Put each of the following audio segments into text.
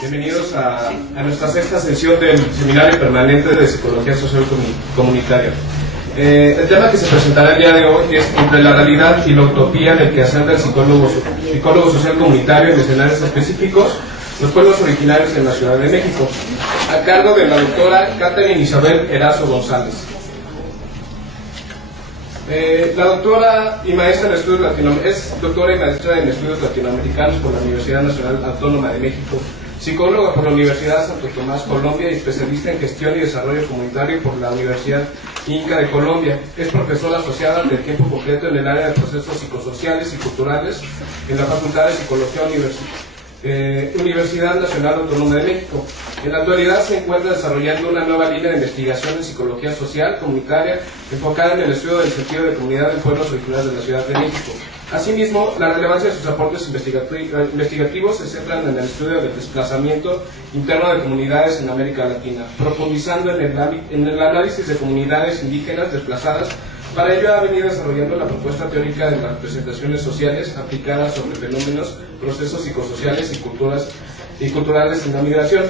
Bienvenidos a nuestra sexta sesión del Seminario Permanente de Psicología Social Comunitaria. El tema que se presentará el día de hoy es entre la realidad y la utopía del quehacer del psicólogo social comunitario en escenarios específicos, los pueblos originarios en la Ciudad de México, a cargo de la doctora Catherine Isabel Erazo González. La doctora y maestra en estudios es doctora y maestra en estudios latinoamericanos por la Universidad Nacional Autónoma de México, psicóloga por la Universidad Santo Tomás, Colombia, y especialista en gestión y desarrollo comunitario por la Universidad Inca de Colombia. Es profesora asociada de tiempo completo en el área de procesos psicosociales y culturales en la Facultad de Psicología Universidad Nacional Autónoma de México. En la actualidad se encuentra desarrollando una nueva línea de investigación en psicología social comunitaria enfocada en el estudio del sentido de comunidad en pueblos originarios de la Ciudad de México. Asimismo, la relevancia de sus aportes investigativos se centran en el estudio del desplazamiento interno de comunidades en América Latina, profundizando en el análisis de comunidades indígenas desplazadas. Para ello ha venido desarrollando la propuesta teórica de las representaciones sociales aplicadas sobre fenómenos, procesos psicosociales y culturales en la migración.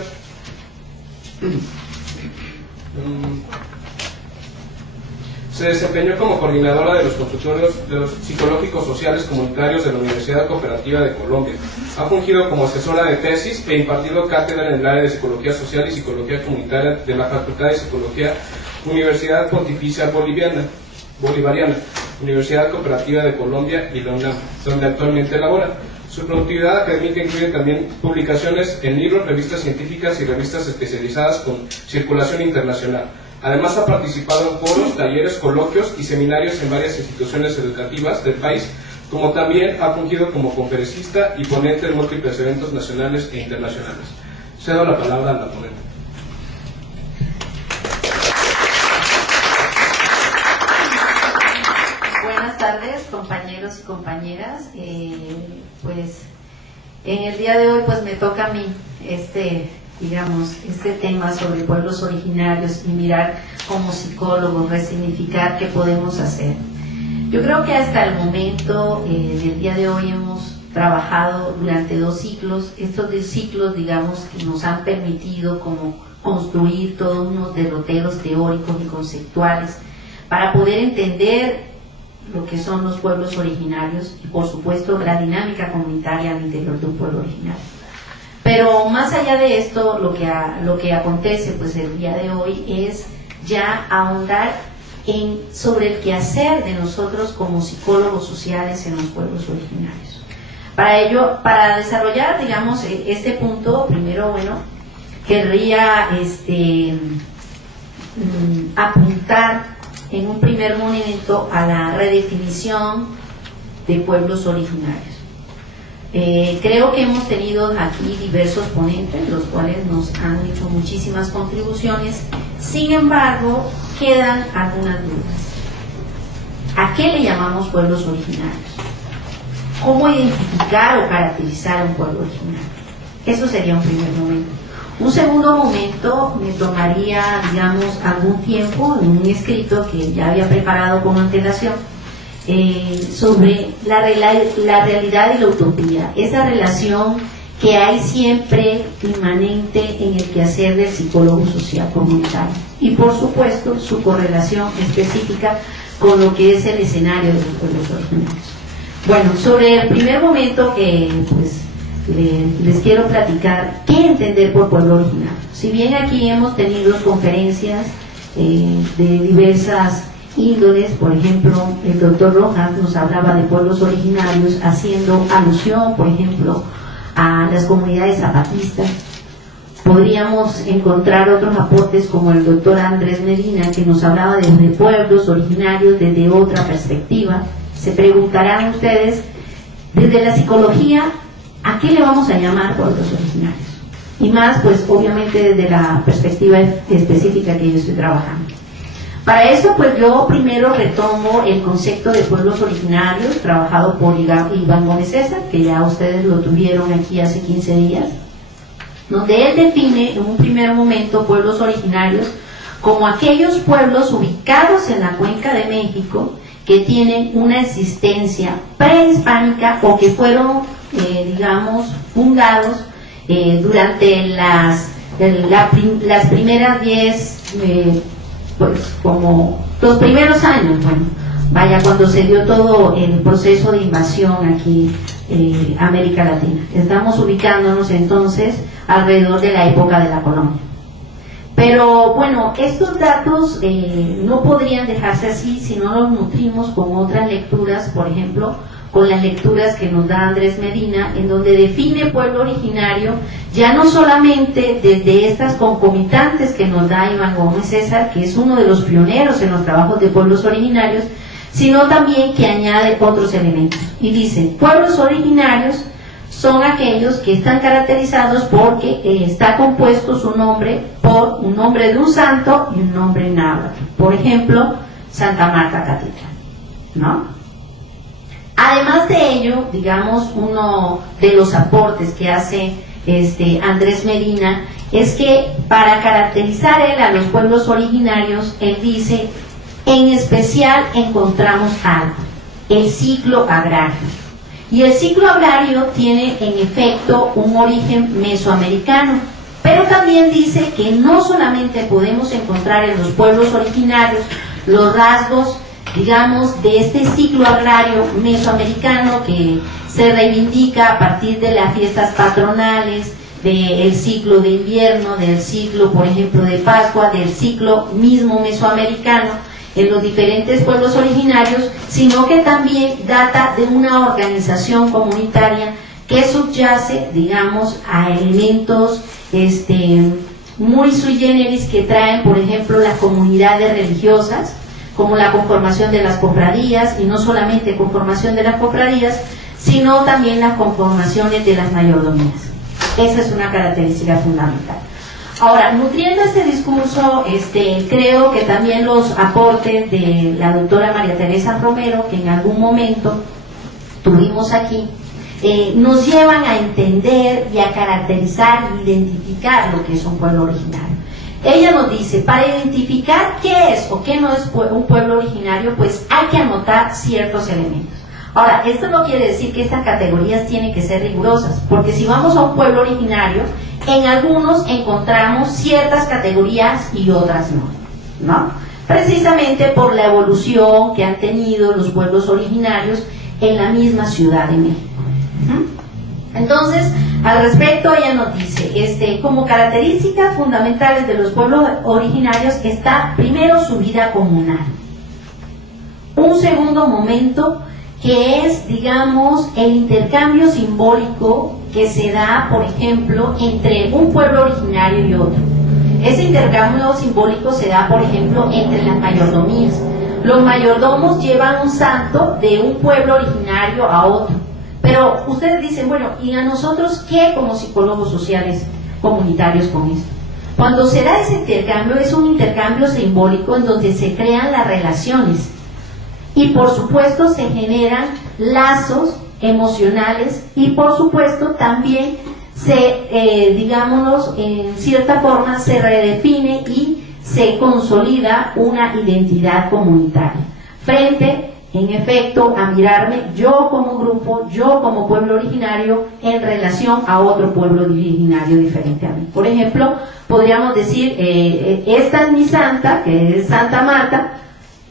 Se desempeñó como coordinadora de los consultorios de los psicológicos sociales comunitarios de la Universidad Cooperativa de Colombia. Ha fungido como asesora de tesis e impartido cátedra en el área de psicología social y psicología comunitaria de la Facultad de Psicología Universidad Pontificia Bolivariana, Universidad Cooperativa de Colombia y la UNAM, donde actualmente labora. Su productividad académica incluye también publicaciones en libros, revistas científicas y revistas especializadas con circulación internacional. Además ha participado en foros, talleres, coloquios y seminarios en varias instituciones educativas del país, como también ha fungido como conferencista y ponente en múltiples eventos nacionales e internacionales. Cedo la palabra a la ponente. Buenas tardes, compañeros y compañeras. Pues en el día de hoy pues me toca a mí este tema sobre pueblos originarios y mirar como psicólogos, resignificar qué podemos hacer. Yo creo que hasta el momento, del día de hoy, hemos trabajado durante 2 ciclos. Estos 2 ciclos, digamos, que nos han permitido como construir todos unos derroteros teóricos y conceptuales para poder entender lo que son los pueblos originarios y, por supuesto, la dinámica comunitaria al interior de un pueblo originario. Pero más allá de esto, lo que acontece pues el día de hoy es ya ahondar sobre el quehacer de nosotros como psicólogos sociales en los pueblos originarios. Para ello, para desarrollar, digamos, este punto, primero, querría apuntar en un primer momento a la redefinición de pueblos originarios. Creo que hemos tenido aquí diversos ponentes, los cuales nos han hecho muchísimas contribuciones. Sin embargo, quedan algunas dudas. ¿A qué le llamamos pueblos originarios? ¿Cómo identificar o caracterizar un pueblo originario? Eso sería un primer momento. Un segundo momento me tomaría, digamos, algún tiempo en un escrito que ya había preparado con antelación, sobre la realidad y la utopía, esa relación que hay siempre inmanente en el quehacer del psicólogo social comunitario y, por supuesto, su correlación específica con lo que es el escenario de los pueblos originarios. Bueno, sobre el primer momento que les quiero platicar, ¿qué entender por pueblo originario? Si bien aquí hemos tenido conferencias de diversas índoles, por ejemplo, el doctor Rojas nos hablaba de pueblos originarios haciendo alusión, por ejemplo, a las comunidades zapatistas. Podríamos encontrar otros aportes como el doctor Andrés Medina, que nos hablaba de pueblos originarios desde otra perspectiva. Se preguntarán ustedes, desde la psicología, ¿a qué le vamos a llamar pueblos originarios? Y más, pues, obviamente desde la perspectiva específica que yo estoy trabajando. Para eso, pues, yo primero retomo el concepto de pueblos originarios, trabajado por Iván Gómez César, que ya ustedes lo tuvieron aquí hace 15 días, donde él define en un primer momento pueblos originarios como aquellos pueblos ubicados en la Cuenca de México que tienen una existencia prehispánica o que fueron, fundados durante las primeras 10, pues como los primeros años, bueno, vaya, cuando se dio todo el proceso de invasión aquí América Latina. Estamos ubicándonos entonces alrededor de la época de la colonia. Pero bueno, estos datos no podrían dejarse así si no los nutrimos con otras lecturas, por ejemplo, con las lecturas que nos da Andrés Medina, en donde define pueblo originario, ya no solamente desde estas concomitantes que nos da Iván Gómez César, que es uno de los pioneros en los trabajos de pueblos originarios, sino también que añade otros elementos. Y dice, pueblos originarios son aquellos que están caracterizados porque está compuesto su nombre por un nombre de un santo y un nombre náhuatl. Por ejemplo, Santa Marta Catitla, ¿no? Además de ello, digamos, uno de los aportes que hace Andrés Medina es que para caracterizar él a los pueblos originarios, él dice, en especial encontramos algo, el ciclo agrario. Y el ciclo agrario tiene en efecto un origen mesoamericano, pero también dice que no solamente podemos encontrar en los pueblos originarios los rasgos, digamos, de este ciclo agrario mesoamericano que se reivindica a partir de las fiestas patronales, del ciclo de invierno, del ciclo, por ejemplo, de Pascua, del ciclo mismo mesoamericano en los diferentes pueblos originarios, sino que también data de una organización comunitaria que subyace, digamos, a elementos muy sui generis que traen, por ejemplo, las comunidades religiosas, como la conformación de las cofradías, y no solamente conformación de las cofradías, sino también las conformaciones de las mayordomías. Esa es una característica fundamental. Ahora, nutriendo este discurso, creo que también los aportes de la doctora María Teresa Romero, que en algún momento tuvimos aquí, nos llevan a entender y a caracterizar e identificar lo que es un pueblo originario. Ella nos dice, para identificar qué es o qué no es un pueblo originario, pues hay que anotar ciertos elementos. Ahora, esto no quiere decir que estas categorías tienen que ser rigurosas, porque si vamos a un pueblo originario, en algunos encontramos ciertas categorías y otras no, precisamente por la evolución que han tenido los pueblos originarios en la misma Ciudad de México. Entonces, al respecto, ella nos dice, como características fundamentales de los pueblos originarios está primero su vida comunal. Un segundo momento que es, digamos, el intercambio simbólico que se da, por ejemplo, entre un pueblo originario y otro. Ese intercambio simbólico se da, por ejemplo, entre las mayordomías. Los mayordomos llevan un santo de un pueblo originario a otro. Pero ustedes dicen, bueno, ¿y a nosotros qué como psicólogos sociales comunitarios con esto? Cuando se da ese intercambio, es un intercambio simbólico en donde se crean las relaciones. Y por supuesto se generan lazos emocionales y por supuesto también digámonos, en cierta forma se redefine y se consolida una identidad comunitaria frente, en efecto, a mirarme yo como grupo, yo como pueblo originario en relación a otro pueblo originario diferente a mí. Por ejemplo, podríamos decir, esta es mi santa, que es Santa Marta,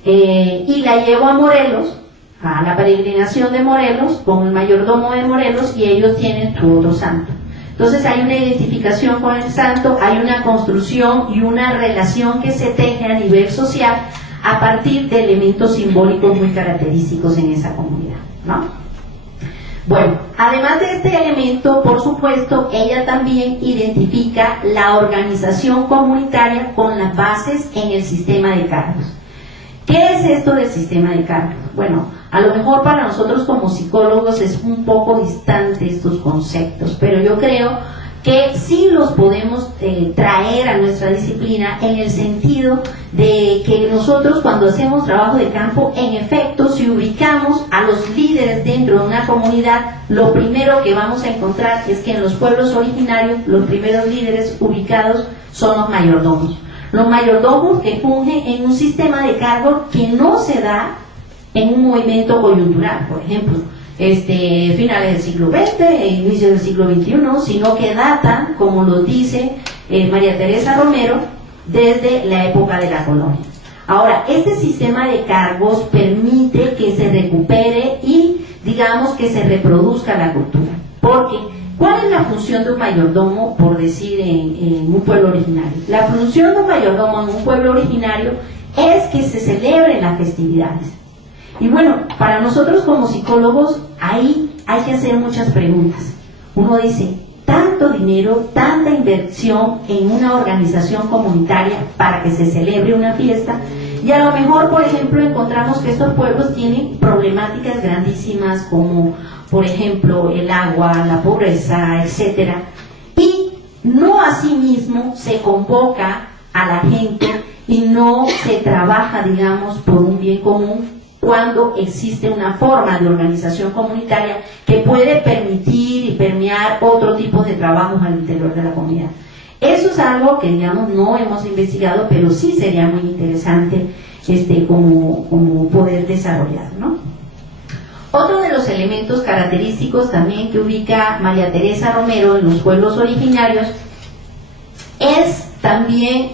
y la llevo a Morelos, a la peregrinación de Morelos, con el mayordomo de Morelos, y ellos tienen su otro santo. Entonces hay una identificación con el santo, hay una construcción y una relación que se teje a nivel social a partir de elementos simbólicos muy característicos en esa comunidad, ¿no? Bueno, además de este elemento, por supuesto, ella también identifica la organización comunitaria con las bases en el sistema de cargos. ¿Qué es esto del sistema de cargos? Bueno, a lo mejor para nosotros como psicólogos es un poco distante estos conceptos, pero yo creo que sí los podemos traer a nuestra disciplina en el sentido de que nosotros cuando hacemos trabajo de campo, en efecto, si ubicamos a los líderes dentro de una comunidad, lo primero que vamos a encontrar es que en los pueblos originarios los primeros líderes ubicados son los mayordomos. Los mayordomos que fungen en un sistema de cargo que no se da en un movimiento coyuntural. Por ejemplo, finales del siglo XX e inicio del siglo XXI, sino que datan, como lo dice María Teresa Romero, desde la época de la colonia. Ahora, este sistema de cargos permite que se recupere y, digamos, que se reproduzca la cultura. Porque, ¿cuál es la función de un mayordomo, por decir, en un pueblo originario? La función de un mayordomo en un pueblo originario es que se celebren las festividades. Y bueno, para nosotros como psicólogos, ahí hay que hacer muchas preguntas. Uno dice, tanto dinero, tanta inversión en una organización comunitaria para que se celebre una fiesta, y a lo mejor, por ejemplo, encontramos que estos pueblos tienen problemáticas grandísimas como, por ejemplo, el agua, la pobreza, etcétera, y no asimismo se convoca a la gente y no se trabaja, digamos, por un bien común, cuando existe una forma de organización comunitaria que puede permitir y permear otro tipo de trabajos al interior de la comunidad. Eso es algo que, digamos, no hemos investigado, pero sí sería muy interesante como poder desarrollar, ¿no? Otro de los elementos característicos también que ubica María Teresa Romero en los pueblos originarios es también,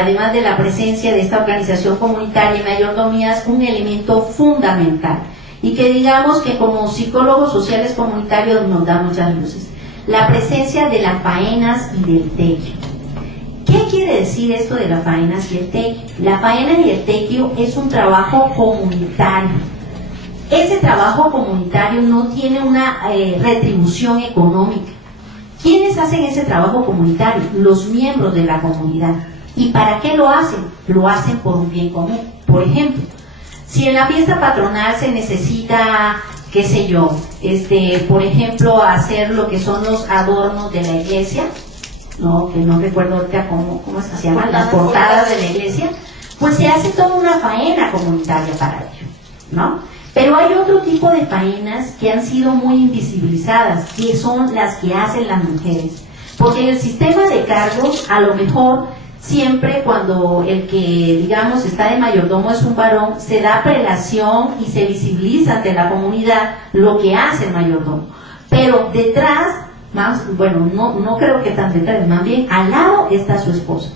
además de la presencia de esta organización comunitaria y mayordomías, un elemento fundamental y que digamos que como psicólogos sociales comunitarios nos da muchas luces: la presencia de las faenas y del tequio. ¿Qué quiere decir esto de las faenas y el tequio? La faena y el tequio es un trabajo comunitario. Ese trabajo comunitario no tiene una retribución económica. ¿Quiénes hacen ese trabajo comunitario? Los miembros de la comunidad. ¿Y para qué lo hacen? Lo hacen por un bien común. Por ejemplo, si en la fiesta patronal se necesita, qué sé yo, por ejemplo, hacer lo que son los adornos de la iglesia, ¿no? Que no recuerdo ahorita cómo se llaman, las portadas de la iglesia, pues se hace toda una faena comunitaria para ello, ¿no? Pero hay otro tipo de faenas que han sido muy invisibilizadas, que son las que hacen las mujeres. Porque en el sistema de cargos, a lo mejor, siempre cuando el que, digamos, está de mayordomo es un varón, se da prelación y se visibiliza ante la comunidad lo que hace el mayordomo. Pero detrás, no creo que tan detrás, más bien al lado está su esposa.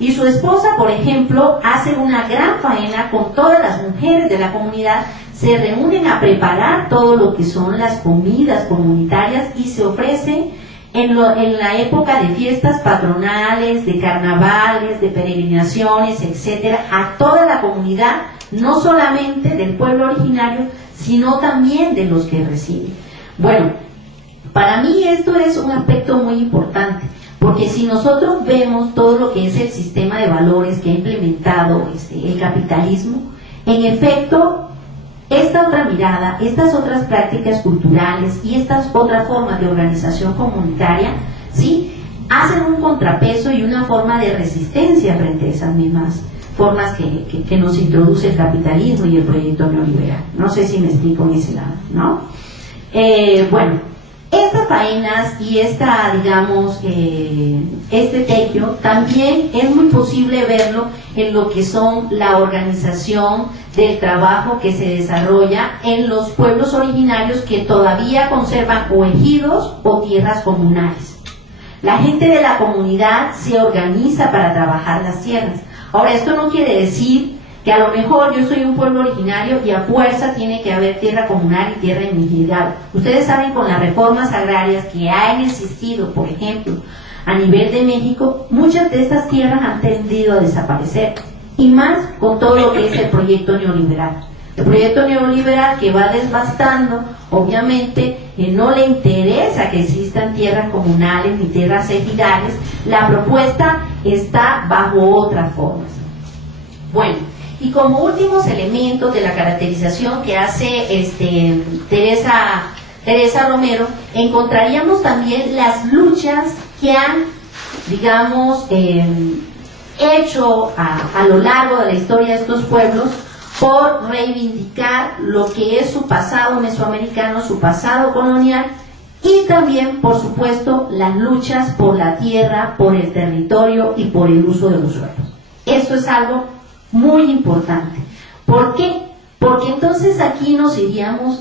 Y su esposa, por ejemplo, hace una gran faena con todas las mujeres de la comunidad, se reúnen a preparar todo lo que son las comidas comunitarias y se ofrecen en la época de fiestas patronales, de carnavales, de peregrinaciones, etcétera, a toda la comunidad, no solamente del pueblo originario, sino también de los que reciben. Bueno, para mí esto es un aspecto muy importante, porque si nosotros vemos todo lo que es el sistema de valores que ha implementado el capitalismo, en efecto, esta otra mirada, estas otras prácticas culturales y estas otras formas de organización comunitaria, ¿sí?, hacen un contrapeso y una forma de resistencia frente a esas mismas formas que nos introduce el capitalismo y el proyecto neoliberal. No sé si me explico en ese lado, ¿no? Estas faenas y este tequio también es muy posible verlo en lo que son la organización del trabajo que se desarrolla en los pueblos originarios que todavía conservan o ejidos o tierras comunales. La gente de la comunidad se organiza para trabajar las tierras. Ahora, esto no quiere decir que a lo mejor yo soy un pueblo originario y a fuerza tiene que haber tierra comunal y tierra individual. Ustedes saben, con las reformas agrarias que han existido, por ejemplo, a nivel de México, muchas de estas tierras han tendido a desaparecer, y más con todo lo que es el proyecto neoliberal. El proyecto neoliberal que va desbastando, obviamente, no le interesa que existan tierras comunales ni tierras ejidales. La propuesta está bajo otras formas. Bueno, y como últimos elementos de la caracterización que hace Teresa Romero, encontraríamos también las luchas que han, digamos, hecho a lo largo de la historia de estos pueblos por reivindicar lo que es su pasado mesoamericano, su pasado colonial, y también, por supuesto, las luchas por la tierra, por el territorio y por el uso de los suelos. Esto es algo muy importante. ¿Por qué? Porque entonces aquí nos iríamos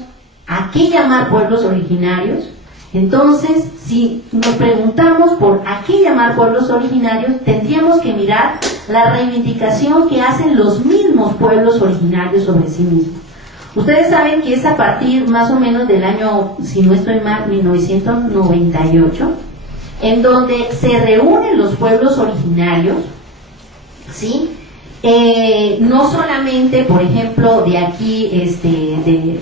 ¿a qué llamar pueblos originarios? Entonces, si nos preguntamos por a qué llamar pueblos originarios, tendríamos que mirar la reivindicación que hacen los mismos pueblos originarios sobre sí mismos. Ustedes saben que es a partir más o menos del año, si no estoy mal, 1998, en donde se reúnen los pueblos originarios, ¿sí? No solamente, por ejemplo, de aquí,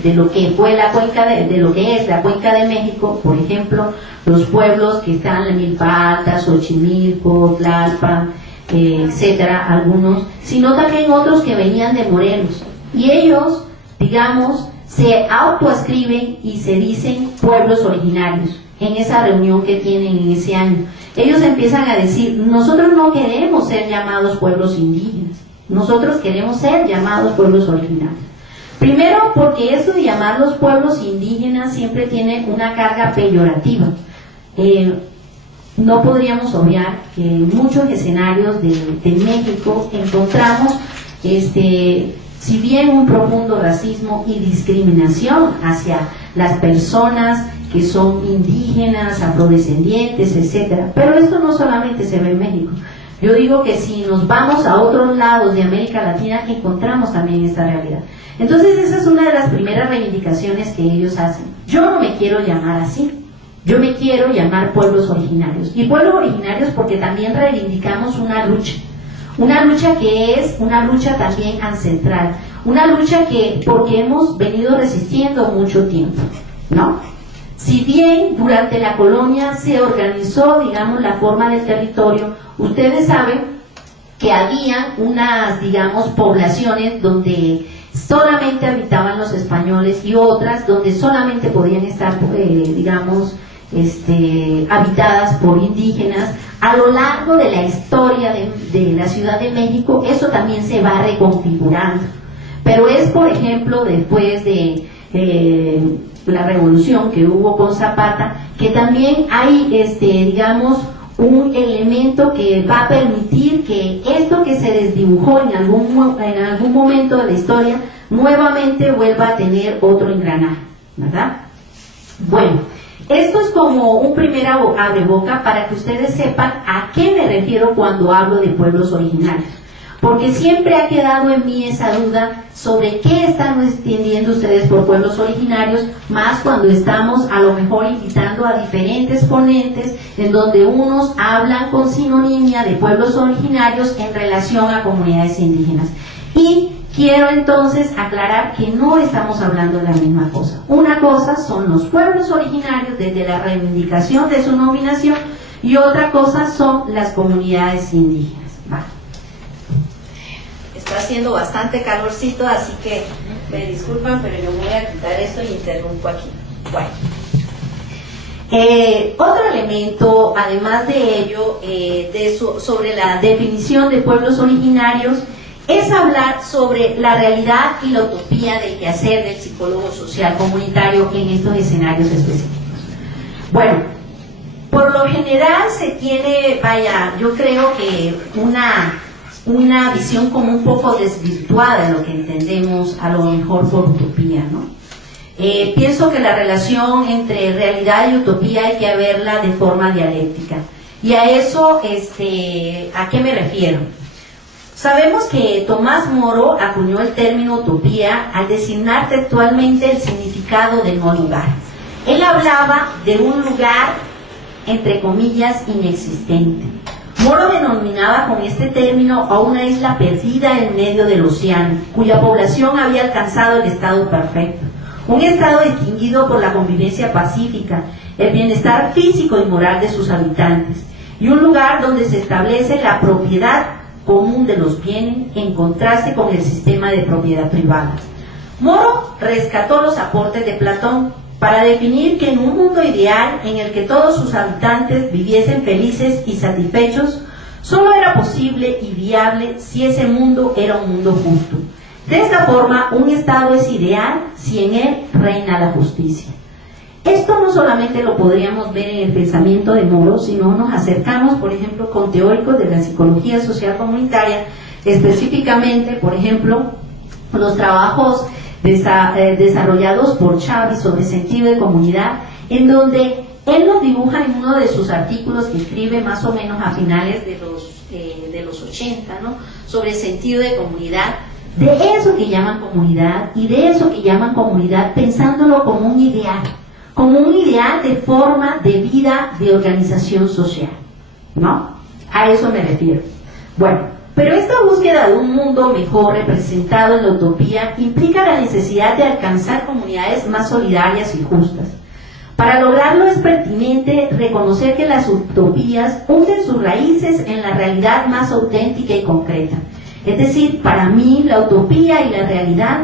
de lo que fue la cuenca de lo que es la cuenca de México, por ejemplo, los pueblos que están en Milpa Alta, Xochimilco, Tlalpan, etcétera, algunos, sino también otros que venían de Morelos. Y ellos, digamos, se autoascriben y se dicen pueblos originarios en esa reunión que tienen en ese año. Ellos empiezan a decir, nosotros no queremos ser llamados pueblos indígenas, nosotros queremos ser llamados pueblos originarios. Primero, porque eso de llamarlos pueblos indígenas siempre tiene una carga peyorativa. No podríamos obviar que en muchos escenarios de México encontramos, si bien un profundo racismo y discriminación hacia las personas que son indígenas, afrodescendientes, etcétera. Pero esto no solamente se ve en México. Yo digo que si nos vamos a otros lados de América Latina, encontramos también esta realidad. Entonces esa es una de las primeras reivindicaciones que ellos hacen. Yo no me quiero llamar así, yo me quiero llamar pueblos originarios. Y pueblos originarios porque también reivindicamos una lucha que es una lucha también ancestral, una lucha que porque hemos venido resistiendo mucho tiempo, ¿no? Si bien durante la colonia se organizó, digamos, la forma del territorio, ustedes saben que había unas, digamos, poblaciones donde solamente habitaban los españoles y otras donde solamente podían estar, digamos, habitadas por indígenas. A lo largo de la historia de la Ciudad de México, eso también se va reconfigurando. Pero es, por ejemplo, después de la revolución que hubo con Zapata, que también hay, digamos, un elemento que va a permitir que esto que se desdibujó en algún momento de la historia nuevamente vuelva a tener otro engranaje, ¿verdad? Bueno, esto es como un primer abreboca para que ustedes sepan a qué me refiero cuando hablo de pueblos originarios. Porque siempre ha quedado en mí esa duda sobre qué están entendiendo ustedes por pueblos originarios, más cuando estamos a lo mejor invitando a diferentes ponentes en donde unos hablan con sinonimia de pueblos originarios en relación a comunidades indígenas. Y quiero entonces aclarar que no estamos hablando de la misma cosa. Una cosa son los pueblos originarios desde la reivindicación de su nominación y otra cosa son las comunidades indígenas. Vale. Está haciendo bastante calorcito, así que me disculpan, pero yo voy a quitar esto y interrumpo aquí. Bueno. Otro elemento, además de ello, sobre la definición de pueblos originarios, es hablar sobre la realidad y la utopía del quehacer del psicólogo social comunitario en estos escenarios específicos. Bueno, por lo general se tiene, yo creo que una visión como un poco desvirtuada de lo que entendemos a lo mejor por utopía, ¿no? Pienso que la relación entre realidad y utopía hay que verla de forma dialéctica. Y a eso, ¿a qué me refiero? Sabemos que Tomás Moro acuñó el término utopía al designar textualmente el significado del no lugar. Él hablaba de un lugar, entre comillas, inexistente. Moro denominaba con este término a una isla perdida en medio del océano, cuya población había alcanzado el estado perfecto. Un estado distinguido por la convivencia pacífica, el bienestar físico y moral de sus habitantes, y un lugar donde se establece la propiedad común de los bienes en contraste con el sistema de propiedad privada. Moro rescató los aportes de Platón para definir que en un mundo ideal en el que todos sus habitantes viviesen felices y satisfechos, solo era posible y viable si ese mundo era un mundo justo. De esta forma, un Estado es ideal si en él reina la justicia. Esto no solamente lo podríamos ver en el pensamiento de Moro, sino nos acercamos, por ejemplo, con teóricos de la psicología social comunitaria, específicamente, por ejemplo, los trabajos desarrollados por Chávez sobre sentido de comunidad, en donde él nos dibuja en uno de sus artículos que escribe más o menos a finales de los 80, ¿no?, sobre sentido de comunidad, de eso que llaman comunidad y de eso que llaman comunidad pensándolo como un ideal de forma de vida de organización social, ¿no? A eso me refiero. Bueno, pero esta búsqueda de un mundo mejor representado en la utopía implica la necesidad de alcanzar comunidades más solidarias y justas. Para lograrlo es pertinente reconocer que las utopías hunden sus raíces en la realidad más auténtica y concreta. Es decir, para mí la utopía y la realidad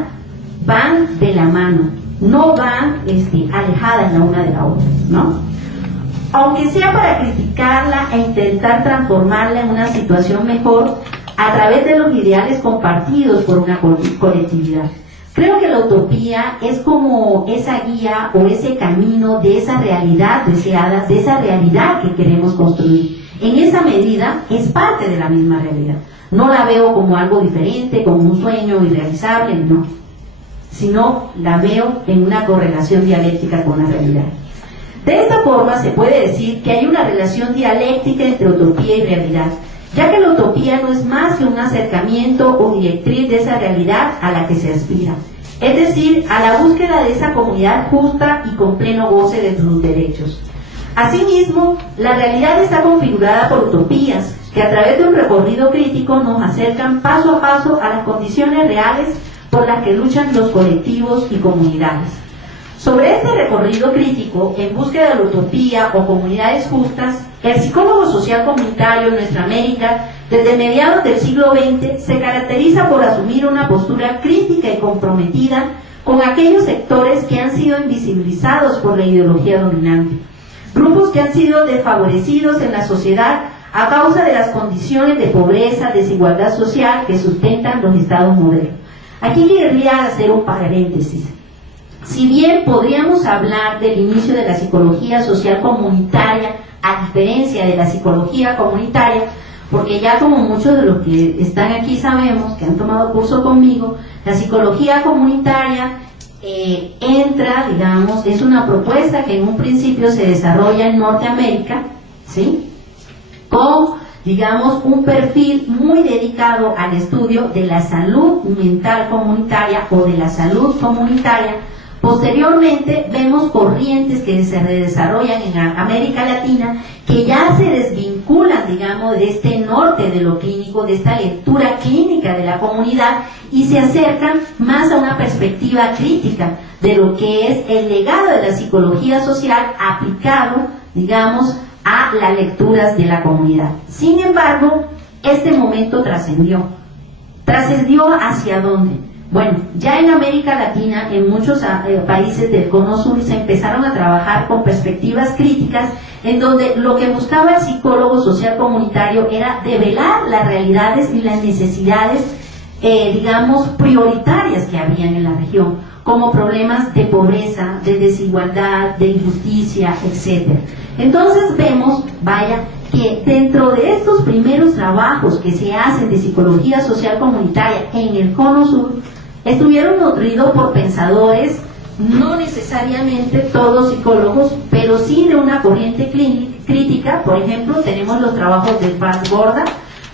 van de la mano, no van alejadas la una de la otra, ¿no? Aunque sea para criticarla e intentar transformarla en una situación mejor a través de los ideales compartidos por una colectividad. Creo que la utopía es como esa guía o ese camino de esa realidad deseada, de esa realidad que queremos construir. En esa medida es parte de la misma realidad. No la veo como algo diferente, como un sueño irrealizable, no, sino la veo en una correlación dialéctica con la realidad. De esta forma se puede decir que hay una relación dialéctica entre utopía y realidad, ya que la utopía no es más que un acercamiento o directriz de esa realidad a la que se aspira, es decir, a la búsqueda de esa comunidad justa y con pleno goce de sus derechos. Asimismo, la realidad está configurada por utopías que a través de un recorrido crítico nos acercan paso a paso a las condiciones reales por las que luchan los colectivos y comunidades. Sobre este recorrido crítico, en búsqueda de la utopía o comunidades justas, el psicólogo social comunitario en nuestra América, desde mediados del siglo XX, se caracteriza por asumir una postura crítica y comprometida con aquellos sectores que han sido invisibilizados por la ideología dominante, grupos que han sido desfavorecidos en la sociedad a causa de las condiciones de pobreza, desigualdad social que sustentan los estados modernos. Aquí querría hacer un paréntesis. Si bien podríamos hablar del inicio de la psicología social comunitaria, a diferencia de la psicología comunitaria, porque ya como muchos de los que están aquí sabemos, que han tomado curso conmigo, la psicología comunitaria entra, digamos, es una propuesta que en un principio se desarrolla en Norteamérica, ¿sí?, con, digamos, un perfil muy dedicado al estudio de la salud mental comunitaria o de la salud comunitaria. Posteriormente vemos corrientes que se desarrollan en América Latina que ya se desvinculan, digamos, de este norte de lo clínico, de esta lectura clínica de la comunidad y se acercan más a una perspectiva crítica de lo que es el legado de la psicología social aplicado, digamos, a las lecturas de la comunidad. Sin embargo, este momento trascendió. ¿Trascendió hacia dónde? Bueno, ya en América Latina, en muchos países del Cono Sur, se empezaron a trabajar con perspectivas críticas en donde lo que buscaba el psicólogo social comunitario era develar las realidades y las necesidades, digamos, prioritarias que habían en la región, como problemas de pobreza, de desigualdad, de injusticia, etc. Entonces vemos, vaya, que dentro de estos primeros trabajos que se hacen de psicología social comunitaria en el Cono Sur, estuvieron nutridos por pensadores, no necesariamente todos psicólogos, pero sí de una corriente crítica. Por ejemplo, tenemos los trabajos de Paz Gorda,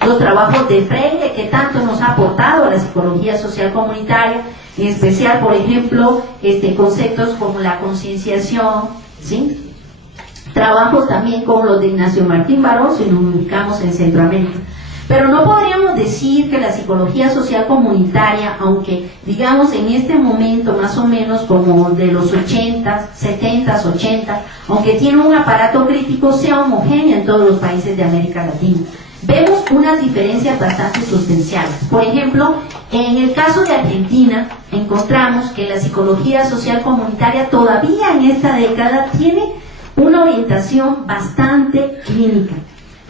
los trabajos de Freire, que tanto nos ha aportado a la psicología social comunitaria, en especial, por ejemplo, conceptos como la concienciación, ¿sí? Trabajos también como los de Ignacio Martín Baró, si nos ubicamos en Centroamérica. Pero no podríamos decir que la psicología social comunitaria, aunque digamos en este momento más o menos como de los 80s, 70s, 80s, aunque tiene un aparato crítico, sea homogénea en todos los países de América Latina. Vemos unas diferencias bastante sustanciales. Por ejemplo, en el caso de Argentina, encontramos que la psicología social comunitaria todavía en esta década tiene una orientación bastante clínica.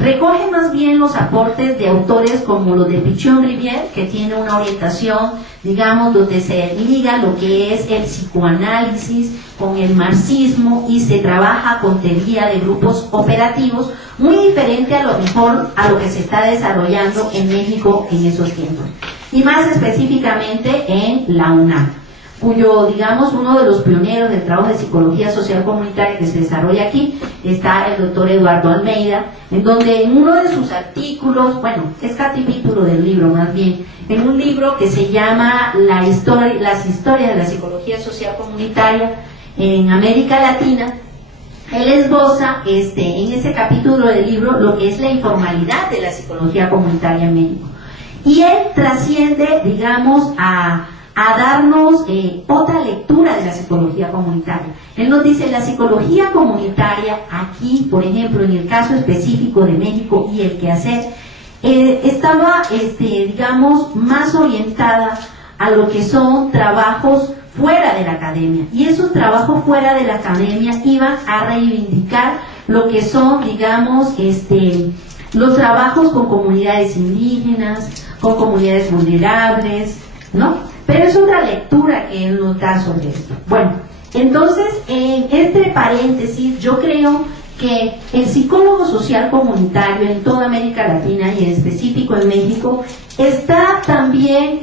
Recoge más bien los aportes de autores como los de Pichon-Rivière, que tiene una orientación, digamos, donde se liga lo que es el psicoanálisis con el marxismo y se trabaja con teoría de grupos operativos, muy diferente a lo mejor a lo que se está desarrollando en México en esos tiempos, y más específicamente en la UNAM. cuyo, digamos, uno de los pioneros del trabajo de psicología social comunitaria que se desarrolla aquí, está el doctor Eduardo Almeida, en donde en uno de sus artículos, bueno, es capítulo del libro más bien, en un libro que se llama las historias de la psicología social comunitaria en América Latina, él esboza en ese capítulo del libro lo que es la informalidad de la psicología comunitaria en México. Y él trasciende, digamos, a darnos otra lectura de la psicología comunitaria. Él nos dice, la psicología comunitaria aquí, por ejemplo, en el caso específico de México y el quehacer, estaba, digamos, más orientada a lo que son trabajos fuera de la academia, y esos trabajos fuera de la academia iban a reivindicar lo que son, digamos, los trabajos con comunidades indígenas, con comunidades vulnerables, ¿no? Pero es otra lectura que él nos da sobre esto. Bueno, entonces, en este paréntesis, yo creo que el psicólogo social comunitario en toda América Latina y en específico en México está también,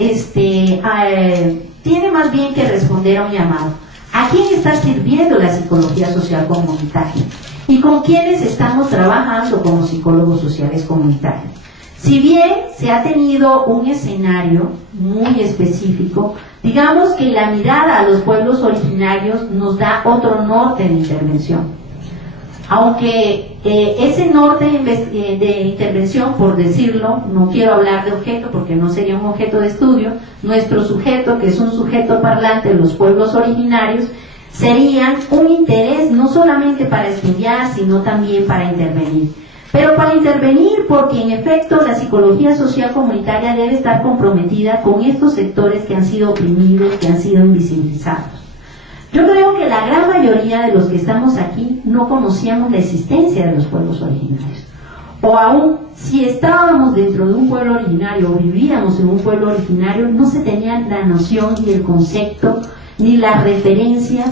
tiene más bien que responder a un llamado. ¿A quién está sirviendo la psicología social comunitaria? ¿Y con quiénes estamos trabajando como psicólogos sociales comunitarios? Si bien se ha tenido un escenario muy específico, digamos que la mirada a los pueblos originarios nos da otro norte de intervención. Aunque ese norte de intervención, por decirlo, no quiero hablar de objeto porque no sería un objeto de estudio, nuestro sujeto, que es un sujeto parlante de los pueblos originarios, serían un interés no solamente para estudiar, sino también para intervenir. Pero para intervenir, porque en efecto la psicología social comunitaria debe estar comprometida con estos sectores que han sido oprimidos, que han sido invisibilizados. Yo creo que la gran mayoría de los que estamos aquí no conocíamos la existencia de los pueblos originarios. O aún, si estábamos dentro de un pueblo originario o vivíamos en un pueblo originario, no se tenía la noción ni el concepto ni las referencias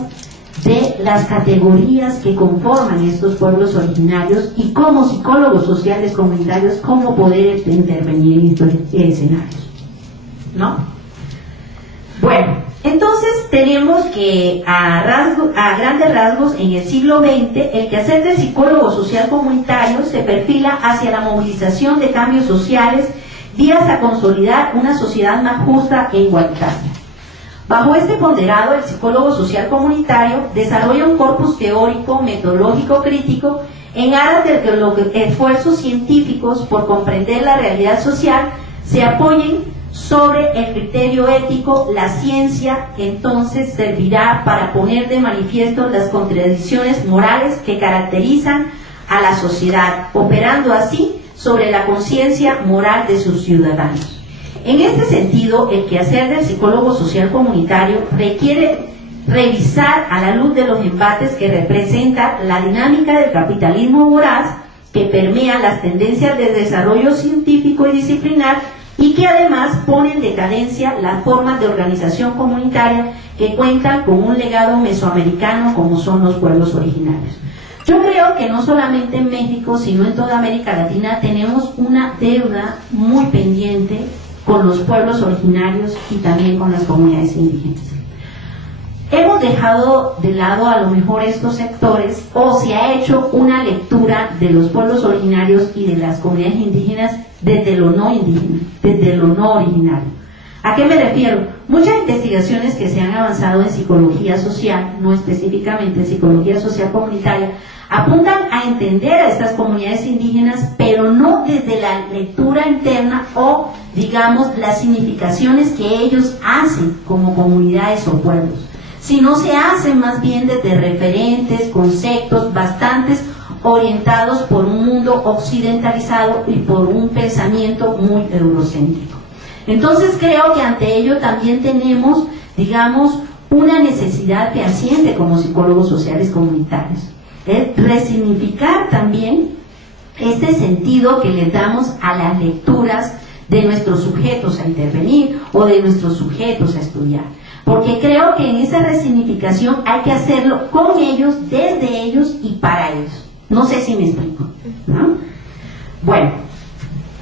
de las categorías que conforman estos pueblos originarios y como psicólogos sociales comunitarios cómo poder intervenir en estos escenarios, ¿no? Bueno, entonces tenemos que a grandes rasgos en el siglo XX el quehacer del psicólogo social comunitario se perfila hacia la movilización de cambios sociales vías a consolidar una sociedad más justa e igualitaria. Bajo este ponderado, el psicólogo social comunitario desarrolla un corpus teórico, metodológico, crítico, en aras de que los esfuerzos científicos por comprender la realidad social se apoyen sobre el criterio ético. La ciencia entonces servirá para poner de manifiesto las contradicciones morales que caracterizan a la sociedad, operando así sobre la conciencia moral de sus ciudadanos. En este sentido, el quehacer del psicólogo social comunitario requiere revisar a la luz de los embates que representa la dinámica del capitalismo voraz que permea las tendencias de desarrollo científico y disciplinar y que además pone en decadencia las formas de organización comunitaria que cuentan con un legado mesoamericano como son los pueblos originarios. Yo creo que no solamente en México, sino en toda América Latina tenemos una deuda muy pendiente con los pueblos originarios y también con las comunidades indígenas. Hemos dejado de lado a lo mejor estos sectores o se ha hecho una lectura de los pueblos originarios y de las comunidades indígenas desde lo no indígena, desde lo no originario. ¿A qué me refiero? Muchas investigaciones que se han avanzado en psicología social, no específicamente en psicología social comunitaria, apuntan a entender a estas comunidades indígenas, pero no desde la lectura interna o, digamos, las significaciones que ellos hacen como comunidades o pueblos, sino se hacen más bien desde referentes, conceptos bastante orientados por un mundo occidentalizado y por un pensamiento muy eurocéntrico. Entonces creo que ante ello también tenemos, digamos, una necesidad que asciende como psicólogos sociales comunitarios. Es resignificar también este sentido que le damos a las lecturas de nuestros sujetos a intervenir o de nuestros sujetos a estudiar. Porque creo que en esa resignificación hay que hacerlo con ellos, desde ellos y para ellos. No sé si me explico, ¿no? Bueno,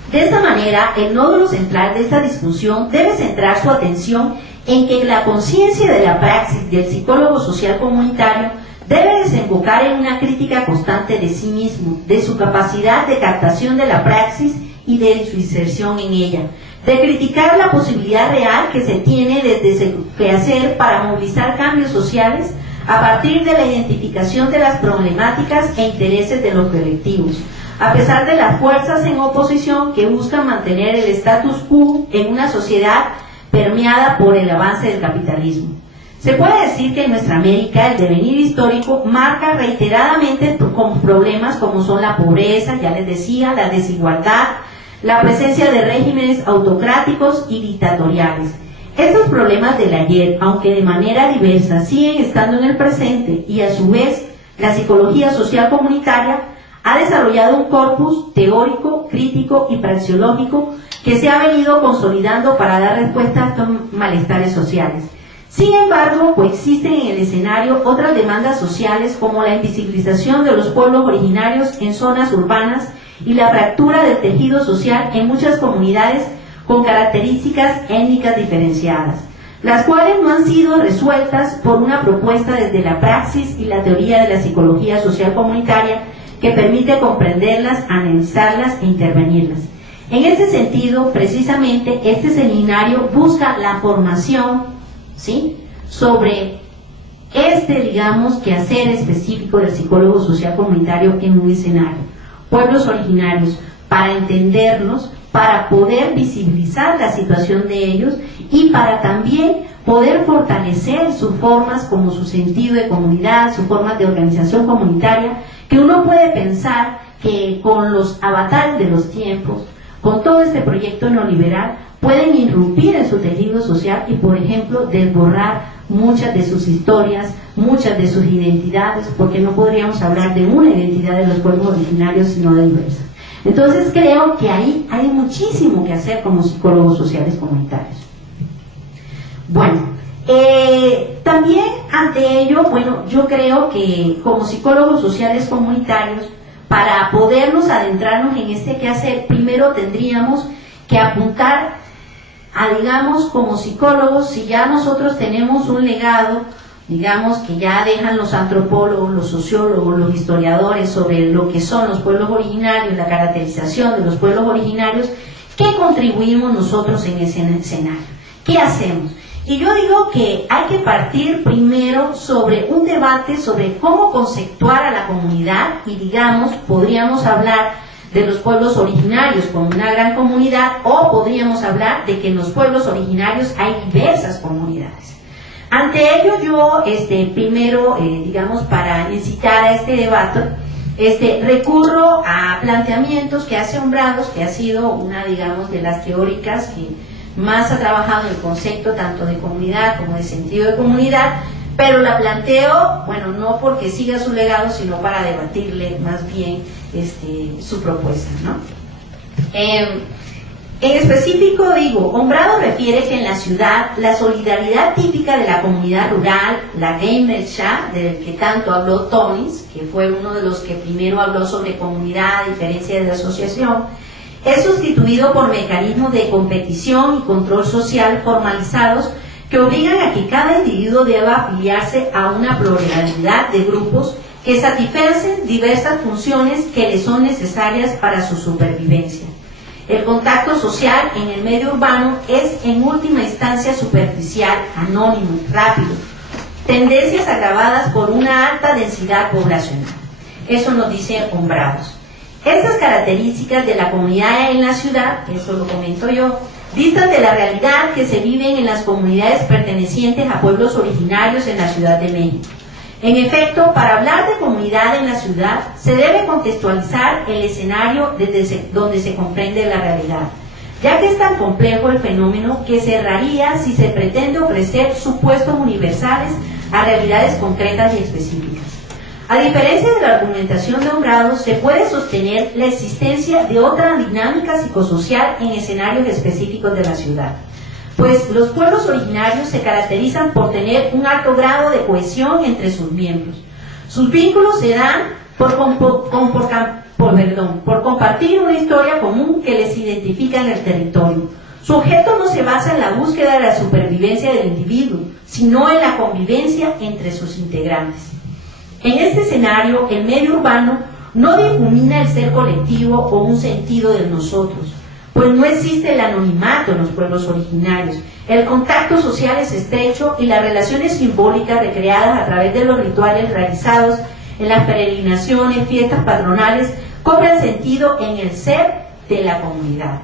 de esta manera, el nódulo central de esta discusión debe centrar su atención en que la conciencia de la praxis del psicólogo social comunitario debe desembocar en una crítica constante de sí mismo, de su capacidad de captación de la praxis y de su inserción en ella, de criticar la posibilidad real que se tiene desde ese quehacer para movilizar cambios sociales a partir de la identificación de las problemáticas e intereses de los colectivos, a pesar de las fuerzas en oposición que buscan mantener el status quo en una sociedad permeada por el avance del capitalismo. Se puede decir que en nuestra América el devenir histórico marca reiteradamente con problemas como son la pobreza, ya les decía, la desigualdad, la presencia de regímenes autocráticos y dictatoriales. Estos problemas del ayer, aunque de manera diversa, siguen estando en el presente y a su vez la psicología social comunitaria ha desarrollado un corpus teórico, crítico y praxeológico que se ha venido consolidando para dar respuesta a estos malestares sociales. Sin embargo, coexisten en el escenario otras demandas sociales como la invisibilización de los pueblos originarios en zonas urbanas y la fractura del tejido social en muchas comunidades con características étnicas diferenciadas, las cuales no han sido resueltas por una propuesta desde la praxis y la teoría de la psicología social comunitaria que permite comprenderlas, analizarlas e intervenirlas. En ese sentido, precisamente, este seminario busca la formación, ¿sí?, sobre digamos, quehacer específico del psicólogo social comunitario en un escenario. Pueblos originarios, para entenderlos, para poder visibilizar la situación de ellos y para también poder fortalecer sus formas como su sentido de comunidad, sus formas de organización comunitaria, que uno puede pensar que con los avatares de los tiempos, con todo este proyecto neoliberal, pueden irrumpir en su tejido social y, por ejemplo, desborrar muchas de sus historias, muchas de sus identidades, porque no podríamos hablar de una identidad de los pueblos originarios, sino de diversas. Entonces creo que ahí hay muchísimo que hacer como psicólogos sociales comunitarios. Bueno, también ante ello, bueno, yo creo que como psicólogos sociales comunitarios, para podernos adentrarnos en este quehacer, primero tendríamos que apuntar a, digamos, como psicólogos, si ya nosotros tenemos un legado, digamos, que ya dejan los antropólogos, los sociólogos, los historiadores sobre lo que son los pueblos originarios, la caracterización de los pueblos originarios, ¿qué contribuimos nosotros en ese escenario? ¿Qué hacemos? Y yo digo que hay que partir primero sobre un debate sobre cómo conceptuar a la comunidad y, digamos, podríamos hablar de los pueblos originarios como una gran comunidad, o podríamos hablar de que en los pueblos originarios hay diversas comunidades. Ante ello yo, primero, digamos, para incitar a este debate, recurro a planteamientos que hace Hombrados, que ha sido una, digamos, de las teóricas que más ha trabajado el concepto tanto de comunidad como de sentido de comunidad, pero la planteo, bueno, no porque siga su legado, sino para debatirle más bien su propuesta, ¿no? En específico digo, Hombrado refiere que en la ciudad la solidaridad típica de la comunidad rural, la Gemeinschaft, del que tanto habló Tonis, que fue uno de los que primero habló sobre comunidad a diferencia de asociación, es sustituido por mecanismos de competición y control social formalizados que obligan a que cada individuo deba afiliarse a una pluralidad de grupos que satisfacen diversas funciones que le son necesarias para su supervivencia. El contacto social en el medio urbano es en última instancia superficial, anónimo, rápido, tendencias agravadas por una alta densidad poblacional. Eso nos dice Hombrados. Estas características de la comunidad en la ciudad, eso lo comento yo, distan de la realidad que se viven en las comunidades pertenecientes a pueblos originarios en la Ciudad de México. En efecto, para hablar de comunidad en la ciudad, se debe contextualizar el escenario desde donde se comprende la realidad, ya que es tan complejo el fenómeno que cerraría si se pretende ofrecer supuestos universales a realidades concretas y específicas. A diferencia de la argumentación de Hombrados, se puede sostener la existencia de otra dinámica psicosocial en escenarios específicos de la ciudad, pues los pueblos originarios se caracterizan por tener un alto grado de cohesión entre sus miembros. Sus vínculos se dan por compartir una historia común que les identifica en el territorio. Su objeto no se basa en la búsqueda de la supervivencia del individuo, sino en la convivencia entre sus integrantes. En este escenario, el medio urbano no difumina el ser colectivo o un sentido de nosotros, pues no existe el anonimato en los pueblos originarios. El contacto social es estrecho y las relaciones simbólicas recreadas a través de los rituales realizados en las peregrinaciones, fiestas patronales, cobran sentido en el ser de la comunidad.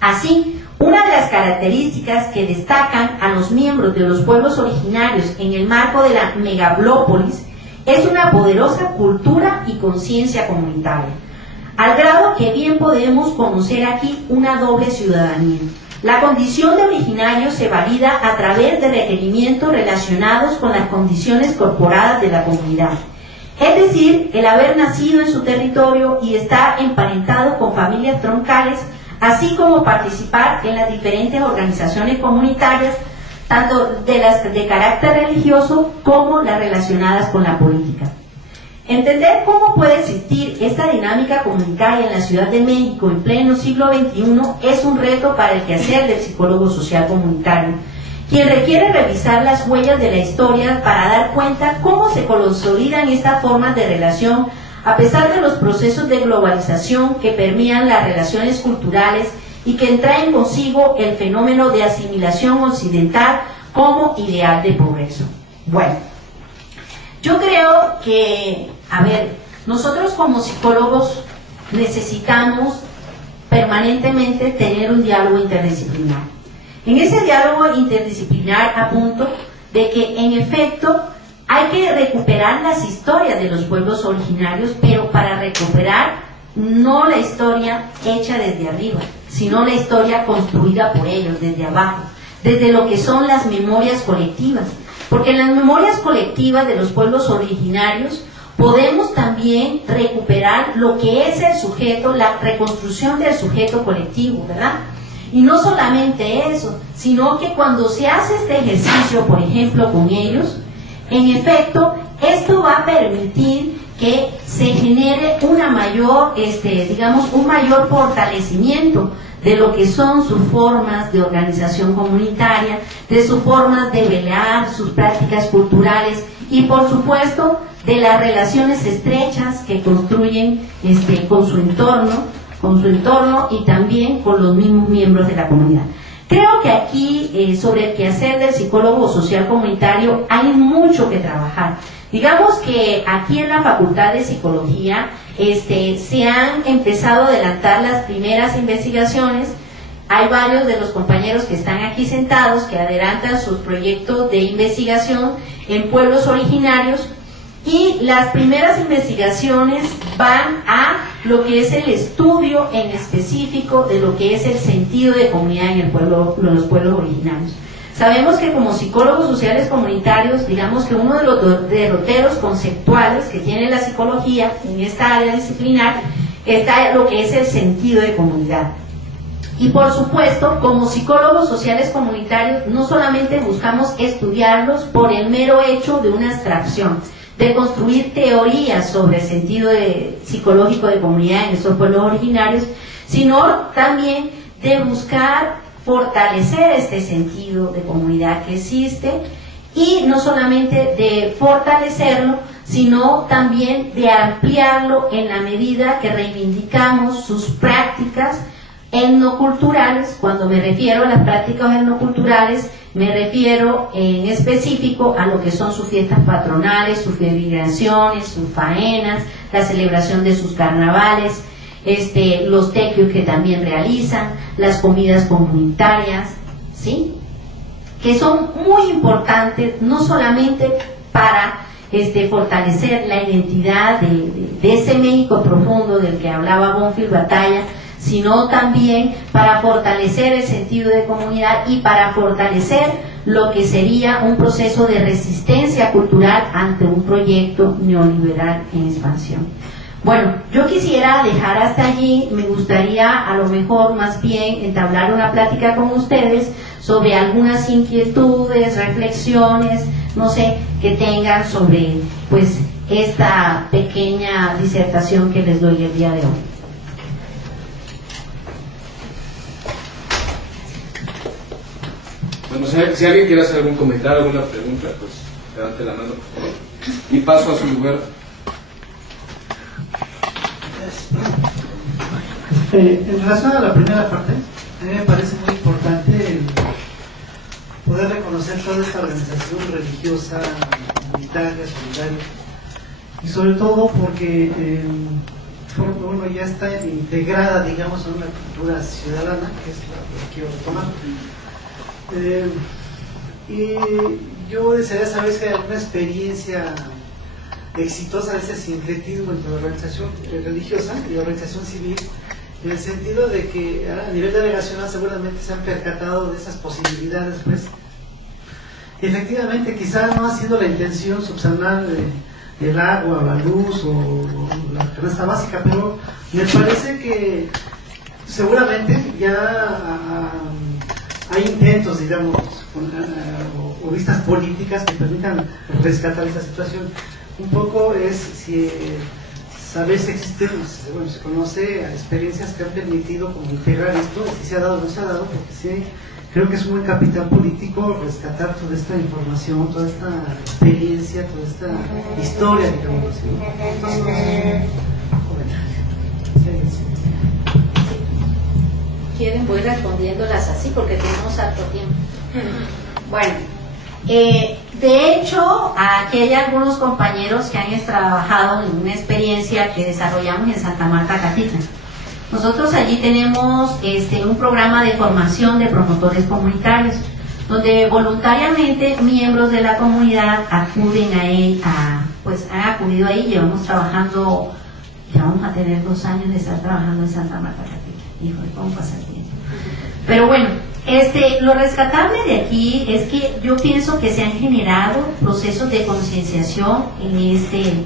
Así, una de las características que destacan a los miembros de los pueblos originarios en el marco de la megalópolis es una poderosa cultura y conciencia comunitaria, al grado que bien podemos conocer aquí una doble ciudadanía. La condición de originario se valida a través de requerimientos relacionados con las condiciones corporadas de la comunidad, es decir, el haber nacido en su territorio y estar emparentado con familias troncales, así como participar en las diferentes organizaciones comunitarias, tanto de las de carácter religioso como las relacionadas con la política. Entender cómo puede existir esta dinámica comunitaria en la Ciudad de México en pleno siglo XXI es un reto para el quehacer del psicólogo social comunitario, quien requiere revisar las huellas de la historia para dar cuenta cómo se consolidan estas formas de relación a pesar de los procesos de globalización que permean las relaciones culturales y que traen consigo el fenómeno de asimilación occidental como ideal de progreso. Bueno, yo creo que, nosotros como psicólogos necesitamos permanentemente tener un diálogo interdisciplinar. En ese diálogo interdisciplinar apunto de que en efecto hay que recuperar las historias de los pueblos originarios, pero para recuperar no la historia hecha desde arriba, sino la historia construida por ellos desde abajo, desde lo que son las memorias colectivas. Porque en las memorias colectivas de los pueblos originarios podemos también recuperar lo que es el sujeto, la reconstrucción del sujeto colectivo, ¿verdad? Y no solamente eso, sino que cuando se hace este ejercicio, por ejemplo, con ellos, en efecto, esto va a permitir que se genere una mayor, un mayor fortalecimiento de lo que son sus formas de organización comunitaria, de sus formas de velar, sus prácticas culturales y, por supuesto, de las relaciones estrechas que construyen con su entorno y también con los mismos miembros de la comunidad. Creo que aquí, sobre el quehacer del psicólogo social comunitario, hay mucho que trabajar. Digamos que aquí en la Facultad de Psicología se han empezado a adelantar las primeras investigaciones. Hay varios de los compañeros que están aquí sentados que adelantan sus proyectos de investigación en pueblos originarios, y las primeras investigaciones van a lo que es el estudio en específico de lo que es el sentido de comunidad en los pueblos originarios. Sabemos que como psicólogos sociales comunitarios, digamos que uno de los derroteros conceptuales que tiene la psicología en esta área disciplinar está lo que es el sentido de comunidad. Y por supuesto, como psicólogos sociales comunitarios, no solamente buscamos estudiarlos por el mero hecho de una abstracción, de construir teorías sobre el sentido psicológico de comunidad en estos pueblos originarios, sino también de buscar fortalecer este sentido de comunidad que existe, y no solamente de fortalecerlo, sino también de ampliarlo en la medida que reivindicamos sus prácticas etnoculturales. Cuando me refiero a las prácticas etnoculturales, me refiero en específico a lo que son sus fiestas patronales, sus peregrinaciones, sus faenas, la celebración de sus carnavales, los tequios que también realizan, las comidas comunitarias, ¿sí? Que son muy importantes, no solamente para fortalecer la identidad de ese México profundo del que hablaba Bonfil Batalla, sino también para fortalecer el sentido de comunidad y para fortalecer lo que sería un proceso de resistencia cultural ante un proyecto neoliberal en expansión. Bueno, yo quisiera dejar hasta allí. Me gustaría a lo mejor más bien entablar una plática con ustedes sobre algunas inquietudes, reflexiones, no sé, que tengan sobre pues esta pequeña disertación que les doy el día de hoy. Bueno, si alguien quiere hacer algún comentario, alguna pregunta, pues levante la mano, por favor. Y paso a su lugar. En relación a la primera parte, a mí me parece muy importante el poder reconocer toda esta organización religiosa, comunitaria, solidaria, y sobre todo porque bueno, ya está integrada, digamos, en una cultura ciudadana, que es la que quiero retomar. Y yo desearía saber si hay alguna experiencia exitosa de ese sincretismo entre la organización religiosa y la organización civil, en el sentido de que a nivel delegacional seguramente se han percatado de esas posibilidades, pues. Efectivamente, quizá no ha sido la intención subsanar el agua, la luz o la canasta básica, pero me parece que seguramente ya hay intentos, digamos, o vistas políticas que permitan rescatar esta situación. Un poco es saber si existen, bueno, se conoce experiencias que han permitido como integrar esto, si se ha dado o no se ha dado, porque sí, creo que es un buen capital político rescatar toda esta información, toda esta experiencia, toda esta historia, digamos así, ¿no? Entonces, ¿Quieren? Voy respondiéndolas así porque tenemos harto tiempo. Bueno, de hecho, aquí hay algunos compañeros que han trabajado en una experiencia que desarrollamos en Santa Marta, Catitla. Nosotros allí tenemos un programa de formación de promotores comunitarios, donde voluntariamente miembros de la comunidad acuden pues han acudido ahí. Llevamos trabajando, ya vamos a tener 2 años de estar trabajando en Santa Marta, Catitla. Híjole, ¿cómo pasa el tiempo? Pero bueno, lo rescatable de aquí es que yo pienso que se han generado procesos de concienciación en este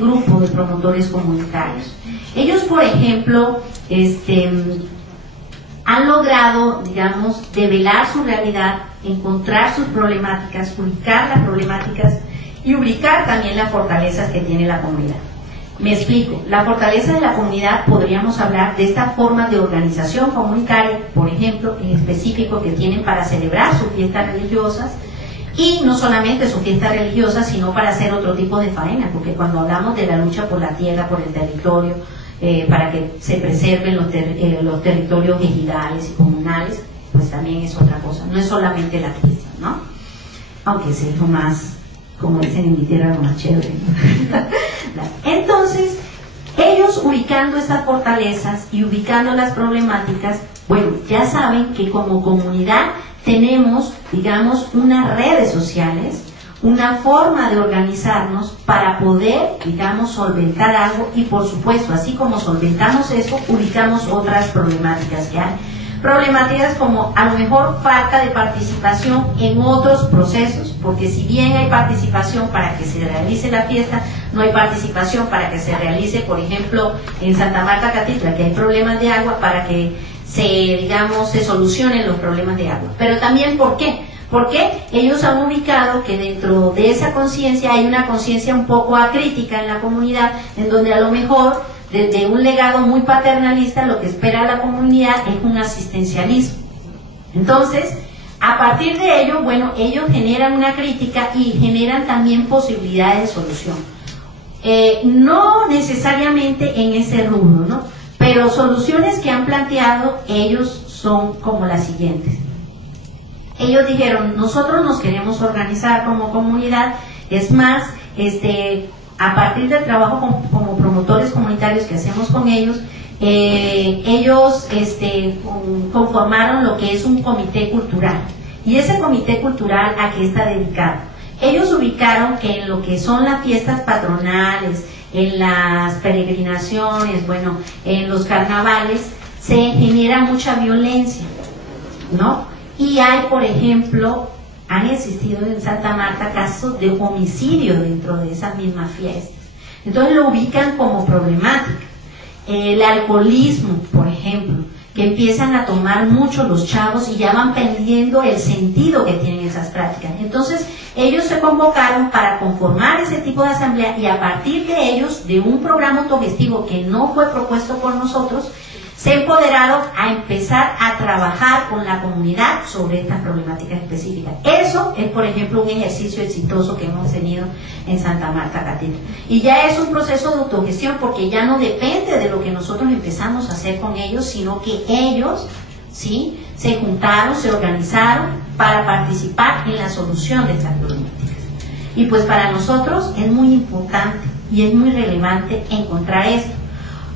grupo de promotores comunitarios. Ellos, por ejemplo, han logrado, digamos, develar su realidad, encontrar sus problemáticas, ubicar las problemáticas y ubicar también las fortalezas que tiene la comunidad. Me explico, la fortaleza de la comunidad podríamos hablar de esta forma de organización comunitaria, por ejemplo, en específico que tienen para celebrar sus fiestas religiosas, y no solamente sus fiestas religiosas, sino para hacer otro tipo de faena, porque cuando hablamos de la lucha por la tierra, por el territorio, para que se preserven los territorios ejidales y comunales, pues también es otra cosa, no es solamente la fiesta, ¿no? Aunque es lo más, como dicen en mi tierra, lo más chévere, ¿no? Entonces, ellos ubicando estas fortalezas y ubicando las problemáticas, bueno, ya saben que como comunidad tenemos, digamos, unas redes sociales, una forma de organizarnos para poder, digamos, solventar algo, y por supuesto, así como solventamos eso, ubicamos otras problemáticas que hay. Problemáticas como a lo mejor falta de participación en otros procesos, porque si bien hay participación para que se realice la fiesta, no hay participación para que se realice, por ejemplo, en Santa Marta, Catitla, que hay problemas de agua, para que se solucionen los problemas de agua. Pero también, ¿por qué? Porque ellos han ubicado que dentro de esa conciencia hay una conciencia un poco acrítica en la comunidad, en donde a lo mejor desde un legado muy paternalista lo que espera la comunidad es un asistencialismo. Entonces, a partir de ello, bueno, ellos generan una crítica y generan también posibilidades de solución. No necesariamente en ese rubro, ¿no? Pero soluciones que han planteado ellos son como las siguientes. Ellos dijeron, nosotros nos queremos organizar como comunidad, es más, a partir del trabajo como promotores comunitarios que hacemos con ellos, ellos conformaron lo que es un comité cultural. Y ese comité cultural, ¿a qué está dedicado? Ellos ubicaron que en lo que son las fiestas patronales, en las peregrinaciones, bueno, en los carnavales, se genera mucha violencia, ¿no? Y hay, por ejemplo, han existido en Santa Marta casos de homicidio dentro de esas mismas fiestas. Entonces lo ubican como problemática. El alcoholismo, por ejemplo, que empiezan a tomar mucho los chavos y ya van perdiendo el sentido que tienen esas prácticas. Entonces ellos se convocaron para conformar ese tipo de asamblea, y a partir de ellos, de un programa autogestivo que no fue propuesto por nosotros, se empoderaron a empezar a trabajar con la comunidad sobre estas problemáticas específicas. Eso es, por ejemplo, un ejercicio exitoso que hemos tenido en Santa Marta Catedral. Y ya es un proceso de autogestión, porque ya no depende de lo que nosotros empezamos a hacer con ellos, sino que ellos, ¿sí?, se juntaron, se organizaron para participar en la solución de estas problemáticas. Y pues para nosotros es muy importante y es muy relevante encontrar esto.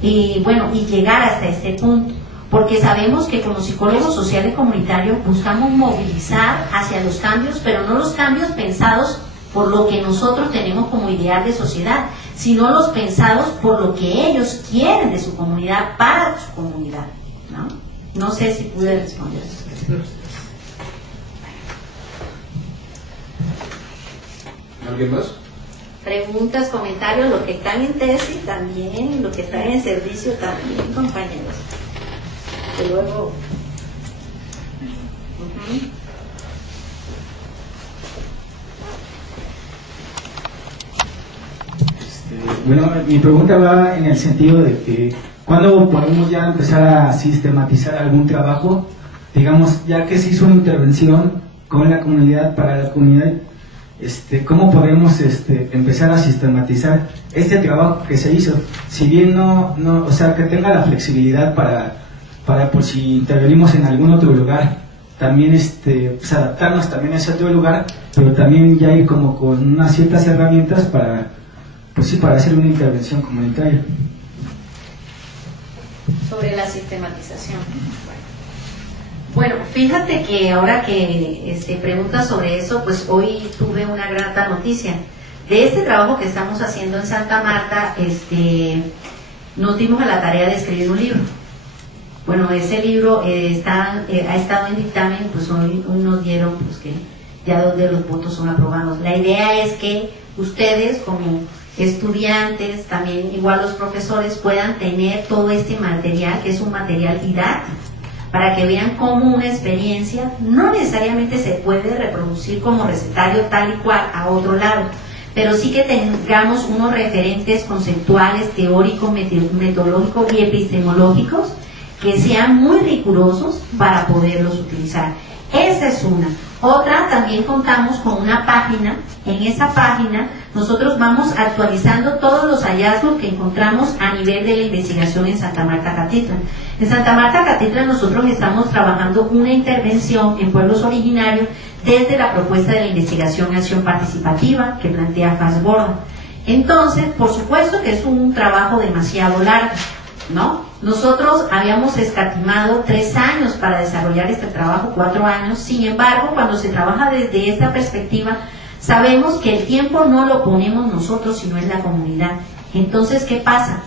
Y bueno, y llegar hasta este punto, porque sabemos que como psicólogos sociales comunitarios buscamos movilizar hacia los cambios, pero no los cambios pensados por lo que nosotros tenemos como ideal de sociedad, sino los pensados por lo que ellos quieren de su comunidad, para su comunidad, ¿no? No sé si pude responder eso. ¿Alguien más? Preguntas, comentarios, lo que están en tesis también, lo que están en servicio también, compañeros. Que luego... Bueno, mi pregunta va en el sentido de que ¿cuándo podemos ya empezar a sistematizar algún trabajo? Digamos, ya que se hizo una intervención con la comunidad, para la comunidad, ¿cómo podemos empezar a sistematizar este trabajo que se hizo? Si bien o sea, que tenga la flexibilidad para por si intervenimos en algún otro lugar, también pues adaptarnos también a ese otro lugar, pero también ya ir como con unas ciertas herramientas para, pues sí, para hacer una intervención comunitaria. Sobre la sistematización. Bueno, fíjate que ahora que preguntas sobre eso, pues hoy tuve una grata noticia. De este trabajo que estamos haciendo en Santa Marta, nos dimos a la tarea de escribir un libro. Bueno, ese libro ha estado en dictamen, pues hoy nos dieron pues que ya donde los votos son aprobados. La idea es que ustedes como estudiantes, también igual los profesores, puedan tener todo este material, que es un material didáctico, para que vean cómo una experiencia no necesariamente se puede reproducir como recetario tal y cual a otro lado, pero sí que tengamos unos referentes conceptuales, teóricos, metodológicos y epistemológicos que sean muy rigurosos para poderlos utilizar. Esa es una. Otra, también contamos con una página. En esa página nosotros vamos actualizando todos los hallazgos que encontramos a nivel de la investigación en Santa Marta Catedral. En Santa Marta Catedral nosotros estamos trabajando una intervención en pueblos originarios desde la propuesta de la investigación acción participativa que plantea Fassborda. Entonces, por supuesto que es un trabajo demasiado largo, ¿no? Nosotros habíamos escatimado 3 años para desarrollar este trabajo, 4 años. Sin embargo, cuando se trabaja desde esta perspectiva, sabemos que el tiempo no lo ponemos nosotros, sino en la comunidad. Entonces, ¿qué pasa?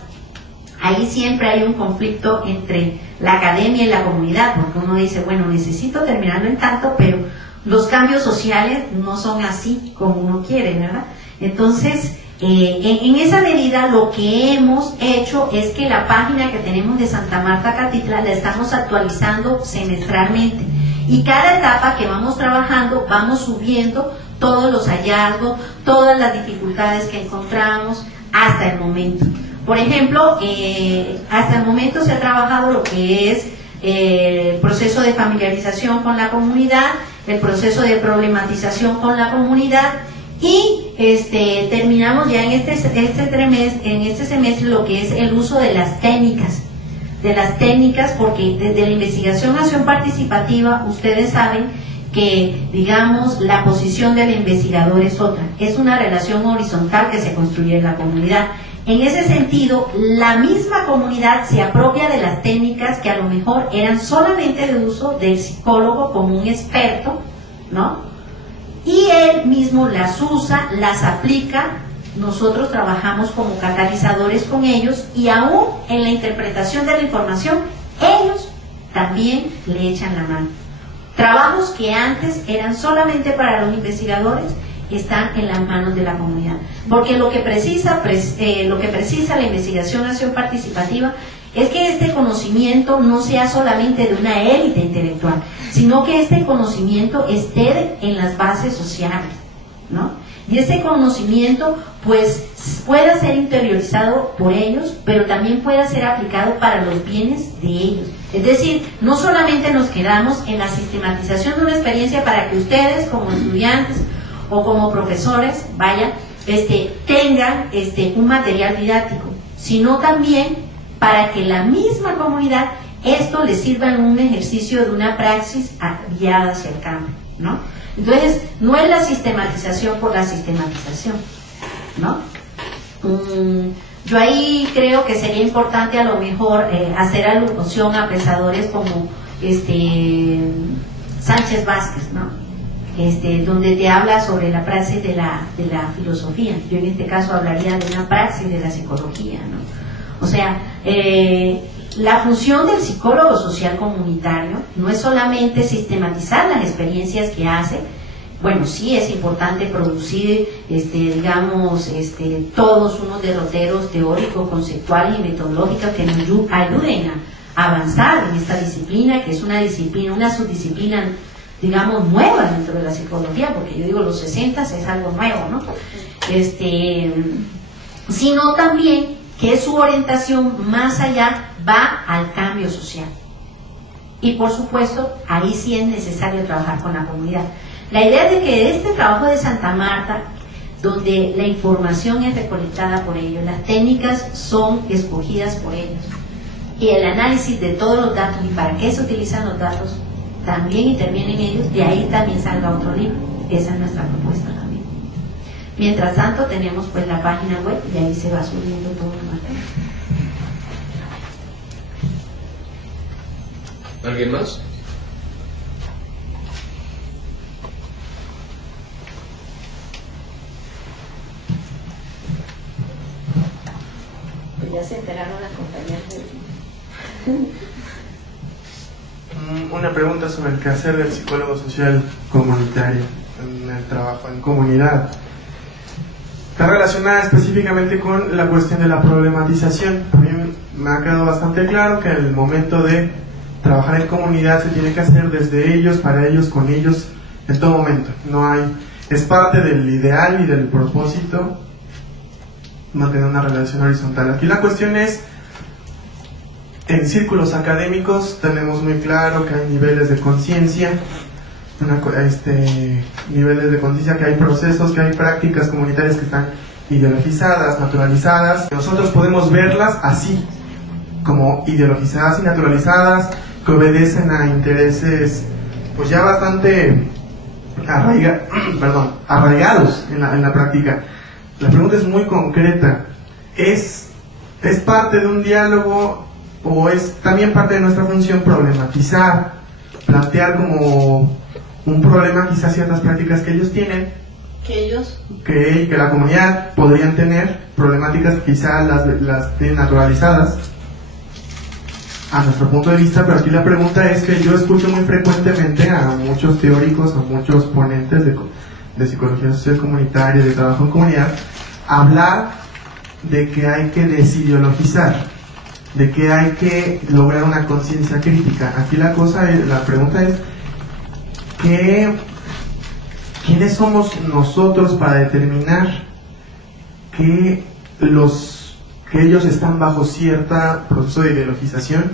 Ahí siempre hay un conflicto entre la academia y la comunidad, porque uno dice, bueno, necesito terminarlo en tanto, pero los cambios sociales no son así como uno quiere, ¿verdad? Entonces, en esa medida lo que hemos hecho es que la página que tenemos de Santa Marta Catedral la estamos actualizando semestralmente, y cada etapa que vamos trabajando vamos subiendo todos los hallazgos, todas las dificultades que encontramos hasta el momento. Por ejemplo, hasta el momento se ha trabajado lo que es el proceso de familiarización con la comunidad, el proceso de problematización con la comunidad, y terminamos ya en este semestre lo que es el uso de las técnicas, porque desde la investigación acción participativa ustedes saben que, digamos, la posición del investigador es otra, es una relación horizontal que se construye en la comunidad. En ese sentido, la misma comunidad se apropia de las técnicas que a lo mejor eran solamente de uso del psicólogo como un experto, ¿no? Y él mismo las usa, las aplica. Nosotros trabajamos como catalizadores con ellos, y aún en la interpretación de la información, ellos también le echan la mano. Trabajos que antes eran solamente para los investigadores están en las manos de la comunidad, porque lo que precisa la investigación acción participativa es que este conocimiento no sea solamente de una élite intelectual, sino que este conocimiento esté en las bases sociales, ¿no? Y ese conocimiento pues pueda ser interiorizado por ellos, pero también pueda ser aplicado para los bienes de ellos. Es decir, no solamente nos quedamos en la sistematización de una experiencia para que ustedes como estudiantes o como profesores, tengan un material didáctico, sino también para que la misma comunidad esto les sirva en un ejercicio de una praxis guiada hacia el cambio, ¿no? Entonces, no es la sistematización por la sistematización, ¿no? Yo ahí creo que sería importante a lo mejor hacer alusión a pensadores como Sánchez Vázquez, ¿no? Donde te habla sobre la praxis de la filosofía. Yo en este caso hablaría de una praxis de la psicología, ¿no? O sea, la función del psicólogo social comunitario no es solamente sistematizar las experiencias que hace. Bueno, sí es importante producir, todos unos derroteros teóricos, conceptuales y metodológicos que nos ayuden a avanzar en esta disciplina, que es una disciplina, una subdisciplina, digamos, nueva dentro de la psicología, porque yo digo los 60 es algo nuevo, ¿no? Sino también que su orientación más allá va al cambio social. Y por supuesto, ahí sí es necesario trabajar con la comunidad. La idea es de que este trabajo de Santa Marta, donde la información es recolectada por ellos, las técnicas son escogidas por ellos, y el análisis de todos los datos y para qué se utilizan los datos, también intervienen ellos, de ahí también salga otro libro. Esa es nuestra propuesta también. Mientras tanto tenemos pues la página web y ahí se va subiendo todo el material. ¿Alguien más? Pues ya se enteraron las compañías de... Una pregunta sobre el quehacer del psicólogo social comunitario en el trabajo en comunidad. Está relacionada específicamente con la cuestión de la problematización. A mí me ha quedado bastante claro que el momento de trabajar en comunidad se tiene que hacer desde ellos, para ellos, con ellos, en todo momento. Es parte del ideal y del propósito mantener una relación horizontal. Aquí la cuestión es, en círculos académicos tenemos muy claro que hay niveles de conciencia, niveles de conciencia, que hay procesos, que hay prácticas comunitarias que están ideologizadas, naturalizadas. Nosotros podemos verlas así, como ideologizadas y naturalizadas, que obedecen a intereses pues ya bastante arraigados en la práctica. La pregunta es muy concreta. ¿Es parte de un diálogo o es también parte de nuestra función problematizar, plantear como un problema quizás ciertas prácticas que ellos tienen, que la comunidad podrían tener, problemáticas que quizás las tienen naturalizadas a nuestro punto de vista? Pero aquí la pregunta es que yo escucho muy frecuentemente a muchos teóricos, a muchos ponentes de psicología social comunitaria, de trabajo en comunidad, hablar de que hay que desideologizar, de que hay que lograr una conciencia crítica. Aquí la pregunta es ¿quiénes somos nosotros para determinar que ellos están bajo cierto proceso de ideologización?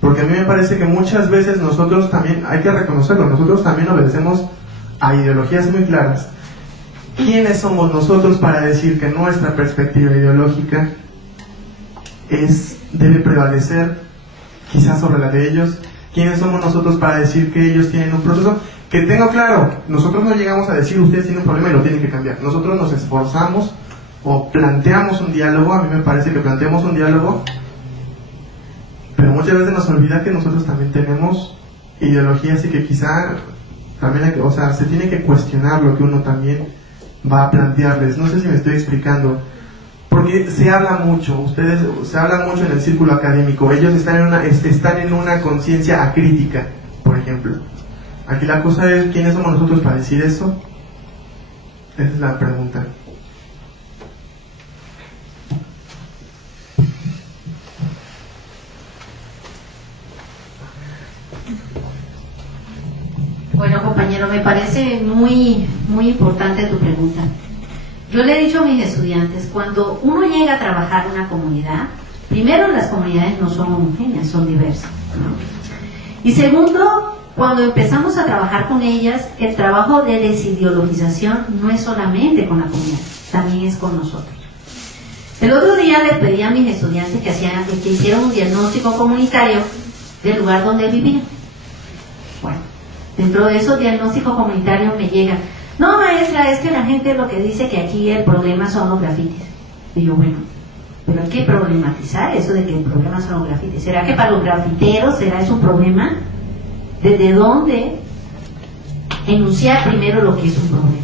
Porque a mí me parece que muchas veces nosotros también, hay que reconocerlo, nosotros también obedecemos a ideologías muy claras. ¿Quiénes somos nosotros para decir que nuestra perspectiva ideológica debe prevalecer quizás sobre la de ellos? ¿Quiénes somos nosotros para decir que ellos tienen un proceso? Que tengo claro, nosotros no llegamos a decir ustedes tienen un problema y lo tienen que cambiar. Nosotros nos esforzamos o planteamos un diálogo. A mí me parece que planteamos un diálogo, pero muchas veces nos olvida que nosotros también tenemos ideologías y que quizá también se tiene que cuestionar lo que uno también va a plantearles. No sé si me estoy explicando, porque se habla mucho, se habla mucho en el círculo académico, ellos están en una conciencia acrítica, por ejemplo. Aquí la cosa es, ¿quiénes somos nosotros para decir eso? Esa es la pregunta. Bueno, compañero, me parece muy, muy importante tu pregunta. yo le he dicho a mis estudiantes, cuando uno llega a trabajar en una comunidad, primero las comunidades no son homogéneas, son diversas, ¿no? Y segundo, cuando empezamos a trabajar con ellas, el trabajo de desideologización no es solamente con la comunidad, también es con nosotros. El otro día les pedí a mis estudiantes que hicieran un diagnóstico comunitario del lugar donde vivían. Bueno, dentro de esos diagnósticos comunitarios me llegan, no maestra, es que la gente lo que dice que aquí el problema son los grafitis. Y yo, bueno, pero hay que problematizar eso de que el problema son los grafitis. ¿Será que para los grafiteros será eso un problema? ¿Desde dónde enunciar primero lo que es un problema?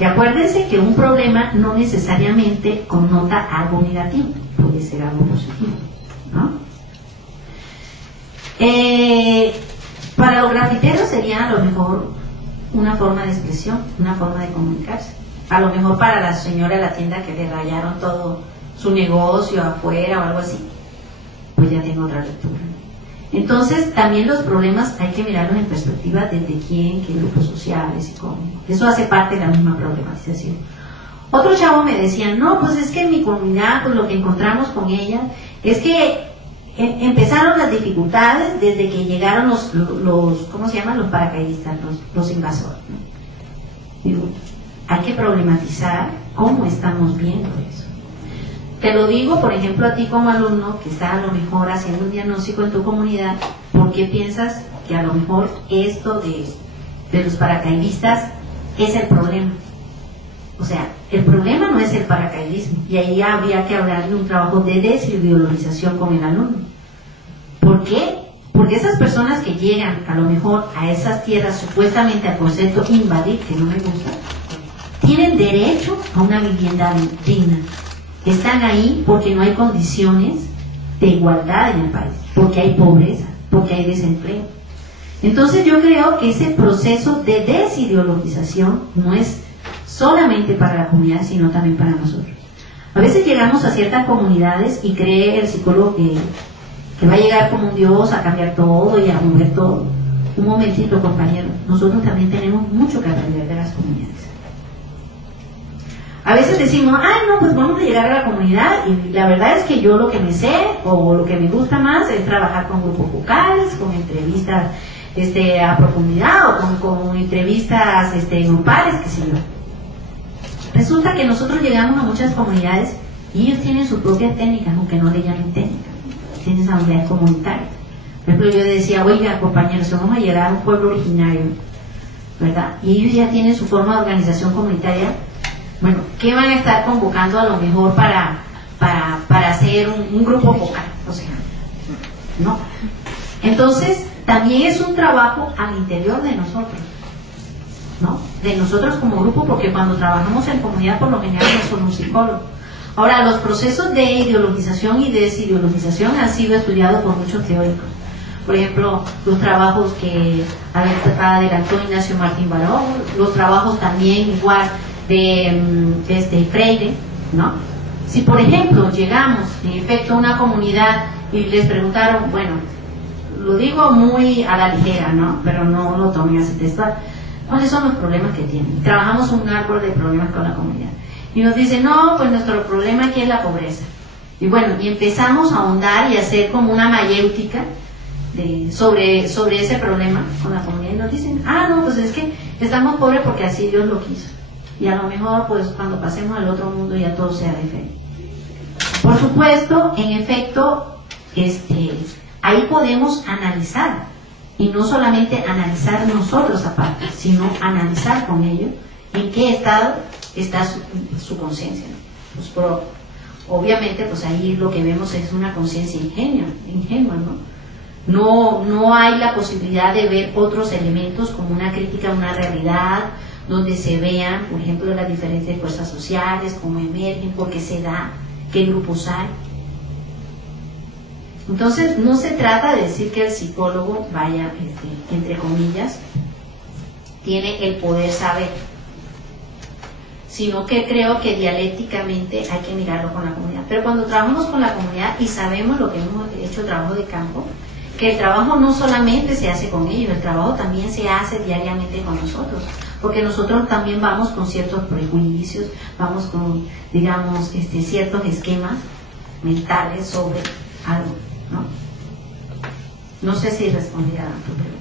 Y acuérdense que un problema no necesariamente connota algo negativo, puede ser algo positivo, ¿no? Para los grafiteros sería a lo mejor una forma de expresión, una forma de comunicarse. A lo mejor para la señora de la tienda que le rayaron todo su negocio afuera o algo así, pues ya tengo otra lectura. Entonces, también los problemas hay que mirarlos en perspectiva desde quién, qué grupos sociales y cómo. Eso hace parte de la misma problematización. Otro chavo me decía, no, pues es que en mi comunidad, pues lo que encontramos con ella es que empezaron las dificultades desde que llegaron los ¿cómo se llaman? Los paracaidistas, los invasores, ¿no? Digo, hay que problematizar cómo estamos viendo eso. Te lo digo, por ejemplo, a ti como alumno que está a lo mejor haciendo un diagnóstico en tu comunidad, ¿por qué piensas que a lo mejor esto de los paracaidistas es el problema? O sea, el problema no es el paracaidismo, y ahí habría que hablar de un trabajo de desideologización con el alumno. ¿Por qué? Porque esas personas que llegan a lo mejor a esas tierras supuestamente al concepto invadir, que no me gusta, tienen derecho a una vivienda digna. Están ahí porque no hay condiciones de igualdad en el país, porque hay pobreza, porque hay desempleo. Entonces yo creo que ese proceso de desideologización no es solamente para la comunidad, sino también para nosotros. A veces llegamos a ciertas comunidades y cree el psicólogo que va a llegar como un dios a cambiar todo y a mover todo. Un momentito, compañero, nosotros también tenemos mucho que aprender de las comunidades. A veces decimos, no, pues vamos a llegar a la comunidad, y la verdad es que yo lo que me sé o lo que me gusta más es trabajar con grupos focales, con entrevistas a profundidad o con entrevistas grupales, qué sé yo. Resulta que nosotros llegamos a muchas comunidades y ellos tienen sus propias técnicas, aunque no le llamen técnicas, tienen habilidades comunitarias. Por ejemplo, yo decía, oiga, compañeros, vamos a llegar a un pueblo originario, ¿verdad? Y ellos ya tienen su forma de organización comunitaria. Bueno, ¿qué van a estar convocando a lo mejor para hacer un grupo focal? O sea, ¿no? Entonces, también es un trabajo al interior de nosotros, ¿no? De nosotros como grupo, porque cuando trabajamos en comunidad, por lo general no son un psicólogo. Ahora, los procesos de ideologización y desideologización han sido estudiados por muchos teóricos. Por ejemplo, los trabajos que adelantó Ignacio Martín Baró, los trabajos también igual de Freire, ¿no? Si por ejemplo llegamos en efecto a una comunidad y les preguntaron, bueno, lo digo muy a la ligera, ¿no? Pero no lo tomen así textual, ¿cuáles son los problemas que tienen? Trabajamos un árbol de problemas con la comunidad y nos dicen, no, pues nuestro problema aquí es la pobreza. Y bueno, y empezamos a ahondar y hacer como una mayéutica sobre ese problema con la comunidad y nos dicen, no, pues es que estamos pobres porque así Dios lo quiso. Y a lo mejor, pues, cuando pasemos al otro mundo ya todo sea diferente. Por supuesto, en efecto, ahí podemos analizar. Y no solamente analizar nosotros aparte, sino analizar con ellos en qué estado está su conciencia, ¿no? Pues, obviamente, pues ahí lo que vemos es una conciencia ingenua, ¿no? No hay la posibilidad de ver otros elementos como una crítica a una realidad, donde se vean, por ejemplo, las diferentes fuerzas sociales, cómo emergen, por qué se da, qué grupos hay. Entonces, no se trata de decir que el psicólogo vaya, entre comillas, tiene el poder saber, sino que creo que dialécticamente hay que mirarlo con la comunidad. Pero cuando trabajamos con la comunidad y sabemos lo que hemos hecho, trabajo de campo, que el trabajo no solamente se hace con ellos, el trabajo también se hace diariamente con nosotros. porque nosotros también vamos con ciertos prejuicios, vamos con, digamos, ciertos esquemas mentales sobre algo, ¿no? No sé si respondía a tu pregunta.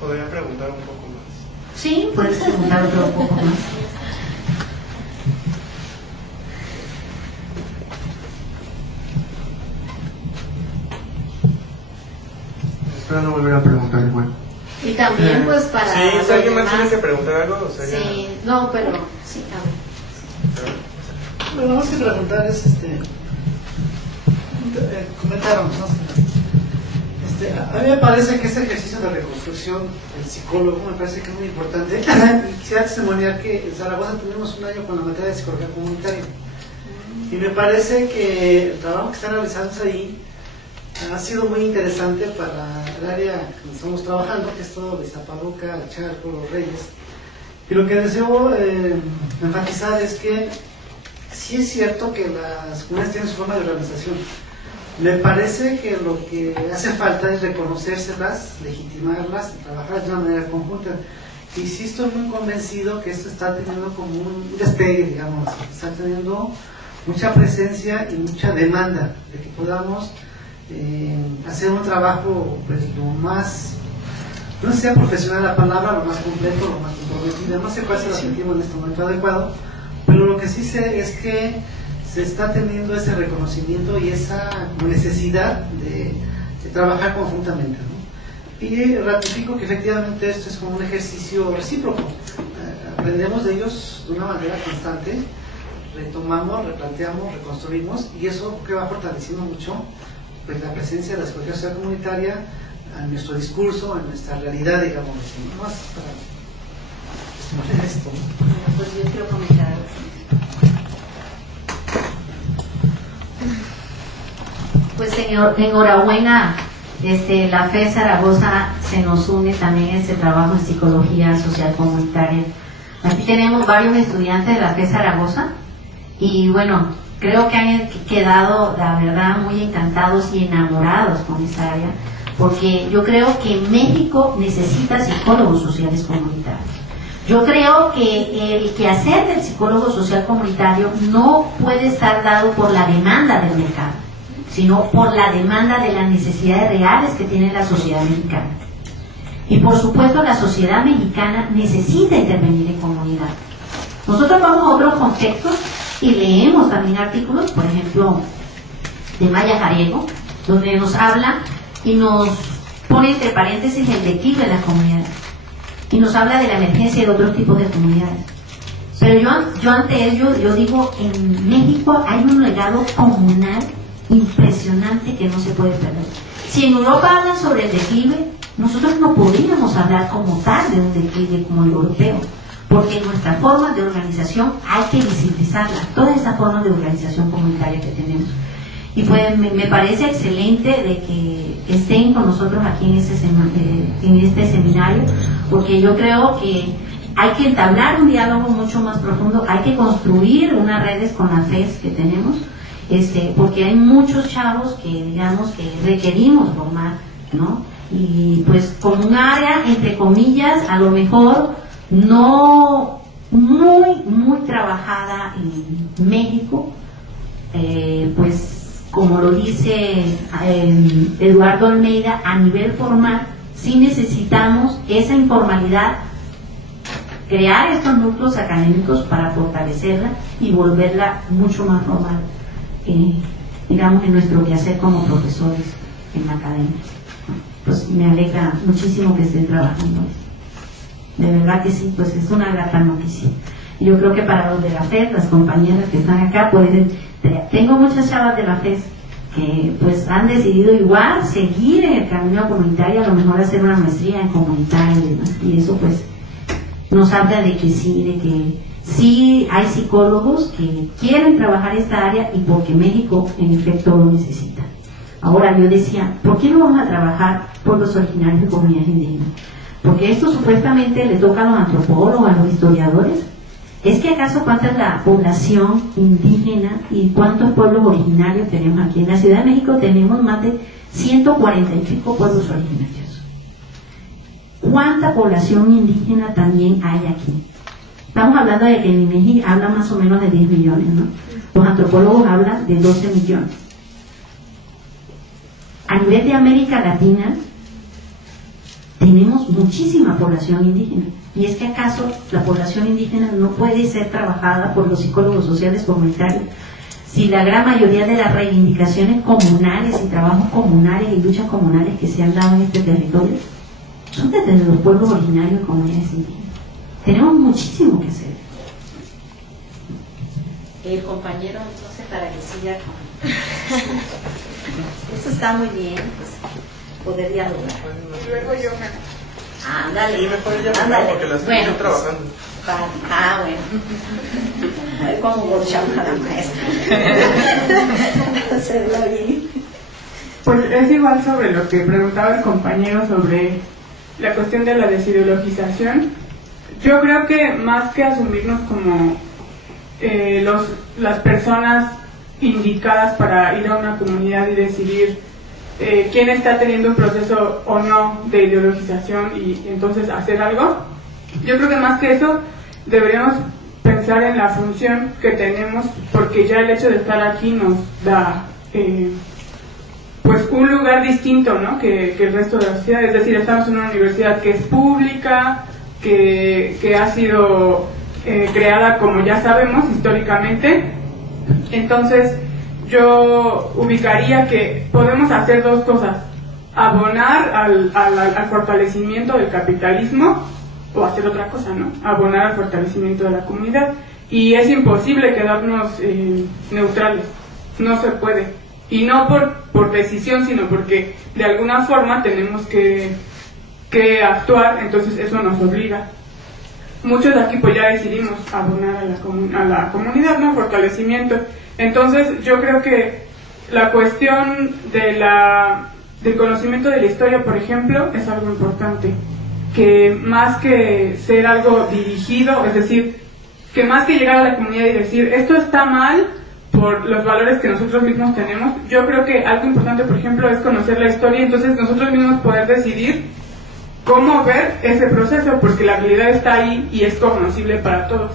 ¿Podría preguntar un poco más? Sí, puedes preguntar otro poco más. Espero no volver a preguntar igual. Y también pues para Sí, si alguien más demás- tiene que preguntar algo, sería... Sí, no, pero sí, a ver. Lo que vamos a preguntar es, comentaron, ¿no? A mí me parece que este ejercicio de reconstrucción del psicólogo me parece que es muy importante. Y quisiera testimoniar que en Zaragoza tenemos un año con la materia de psicología comunitaria. Y me parece que el trabajo que está realizándose ahí ha sido muy interesante para el área que estamos trabajando, que es todo de Zapaluca, Charco, Los Reyes. Y lo que deseo enfatizar es que sí es cierto que las comunidades tienen su forma de organización. Me parece que lo que hace falta es reconocérselas, legitimarlas y trabajar de una manera conjunta. Y sí estoy muy convencido que esto está teniendo como un despegue, digamos, está teniendo mucha presencia y mucha demanda de que podamos hacer un trabajo pues lo más, no sé si sea profesional la palabra, lo más completo, lo más comprometido, no sé cuál es el adjetivo en este momento adecuado, pero lo que sí sé es que se está teniendo ese reconocimiento y esa necesidad de trabajar conjuntamente, ¿no? Y ratifico que efectivamente esto es como un ejercicio recíproco. Aprendemos de ellos de una manera constante, retomamos, replanteamos, reconstruimos, y eso que va fortaleciendo mucho pues la presencia de la psicología social comunitaria en nuestro discurso, en nuestra realidad, digamos, no más para esto, ¿no? Pues yo quiero comentar algo. Pues señor, enhorabuena, la FES Zaragoza se nos une también en este trabajo en psicología social comunitaria. Aquí tenemos varios estudiantes de la FES Zaragoza y bueno, creo que han quedado, la verdad, muy encantados y enamorados con esta área, porque yo creo que México necesita psicólogos sociales comunitarios. Yo creo que el quehacer del psicólogo social comunitario no puede estar dado por la demanda del mercado, sino por la demanda de las necesidades reales que tiene la sociedad mexicana. Y por supuesto la sociedad mexicana necesita intervenir en comunidad. Nosotros vamos a otros contextos y leemos también artículos, por ejemplo, de Maya Jariego, donde nos habla y nos pone entre paréntesis el declive de las comunidades. Y nos habla de la emergencia de otros tipos de comunidades. Pero yo ante ello, yo digo, en México hay un legado comunal impresionante que no se puede perder. Si en Europa hablan sobre el declive, nosotros no podríamos hablar como tal de un declive como el europeo, porque en nuestras formas de organización hay que visibilizarlas, todas esas formas de organización comunitaria que tenemos. Y pues me parece excelente de que estén con nosotros aquí en este seminario, porque yo creo que hay que entablar un diálogo mucho más profundo, hay que construir unas redes con la FES que tenemos, porque hay muchos chavos que digamos que requerimos formar, ¿no? Y pues como un área, entre comillas, a lo mejor no muy trabajada en México, pues como lo dice Eduardo Almeida, a nivel formal, sí necesitamos esa informalidad, crear estos núcleos académicos para fortalecerla y volverla mucho más formal, digamos, en nuestro quehacer como profesores en la academia. Pues me alegra muchísimo que estén trabajando. De verdad que sí, pues es una grata noticia. Y yo creo que para los de la FES, las compañeras que están acá, tengo muchas chavas de la FES que pues han decidido igual seguir en el camino comunitario, a lo mejor hacer una maestría en comunitario y demás. Y eso pues nos habla de que sí hay psicólogos que quieren trabajar esta área y porque México en efecto lo necesita. Ahora yo decía, ¿por qué no vamos a trabajar por los originarios de comunidades indígenas? Porque esto supuestamente le toca a los antropólogos, a los historiadores. ¿Es que acaso cuánta es la población indígena y cuántos pueblos originarios tenemos aquí? En la Ciudad de México tenemos más de 140 y pico pueblos originarios. ¿cuánta población indígena también hay aquí? Estamos hablando de que el INEGI habla más o menos de 10 millones, ¿no? Los antropólogos hablan de 12 millones. A nivel de América Latina, tenemos muchísima población indígena. ¿Y es que acaso la población indígena no puede ser trabajada por los psicólogos sociales comunitarios? Si la gran mayoría de las reivindicaciones comunales y trabajos comunales y luchas comunales que se han dado en este territorio son desde los pueblos originarios y comunidades indígenas. Tenemos muchísimo que hacer. El compañero, entonces, para que siga con... Eso está muy bien, pues, poder dialogar. Y luego yo Ándale, Sí, mejor ella ándale. porque las Bueno, estoy trabajando. Bueno. A ver cómo borchamos a la maestra. Hacerlo bien. Pues es igual sobre lo que preguntaba el compañero sobre la cuestión de la desideologización. Yo creo que más que asumirnos como las personas indicadas para ir a una comunidad y decidir quién está teniendo un proceso o no de ideologización y entonces hacer algo, yo creo que más que eso deberíamos pensar en la función que tenemos, porque ya el hecho de estar aquí nos da pues un lugar distinto, ¿no? que el resto de la sociedad. Es decir, estamos en una universidad que es pública, que ha sido creada, como ya sabemos, históricamente. Entonces yo ubicaría que podemos hacer dos cosas: abonar al fortalecimiento del capitalismo, o hacer otra cosa, ¿no? Abonar al fortalecimiento de la comunidad. Y es imposible quedarnos neutrales, no se puede. Y no por decisión, sino porque de alguna forma tenemos que actuar, entonces eso nos obliga. Muchos de aquí pues ya decidimos abonar a la comunidad, ¿no? Fortalecimiento. Entonces yo creo que la cuestión del conocimiento de la historia, por ejemplo, es algo importante. Que más que ser algo dirigido, es decir, que más que llegar a la comunidad y decir esto está mal por los valores que nosotros mismos tenemos, yo creo que algo importante, por ejemplo, es conocer la historia y entonces nosotros mismos poder decidir cómo ver ese proceso, porque la realidad está ahí y es cognoscible para todos.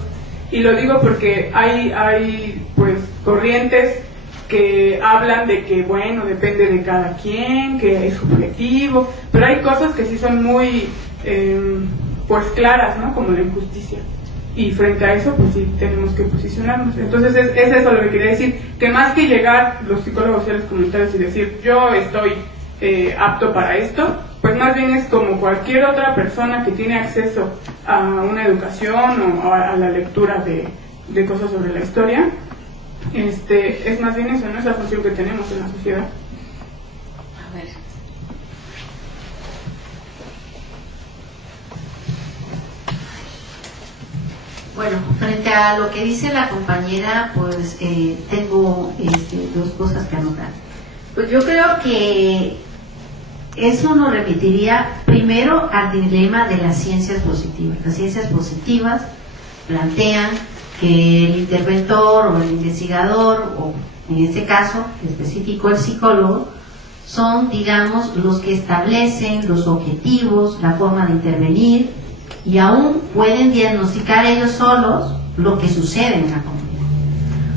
Y lo digo porque hay pues corrientes que hablan de que, bueno, depende de cada quien, que es subjetivo, pero hay cosas que sí son muy pues claras, ¿no? Como la injusticia. Y frente a eso, pues sí, tenemos que posicionarnos. Entonces es eso lo que quería decir, que más que llegar los psicólogos sociales comunitarios y decir, yo estoy apto para esto, pues más bien es como cualquier otra persona que tiene acceso a una educación o a la lectura de cosas sobre la historia. Es más bien eso, ¿no? Es la función que tenemos en la sociedad. A ver. Bueno, frente a lo que dice la compañera, pues tengo dos cosas que anotar. Pues yo creo que eso nos repetiría primero al dilema de las ciencias positivas. Las ciencias positivas plantean que el interventor o el investigador, o en este caso específico el psicólogo, son, digamos, los que establecen los objetivos, la forma de intervenir, y aún pueden diagnosticar ellos solos lo que sucede en la comunidad.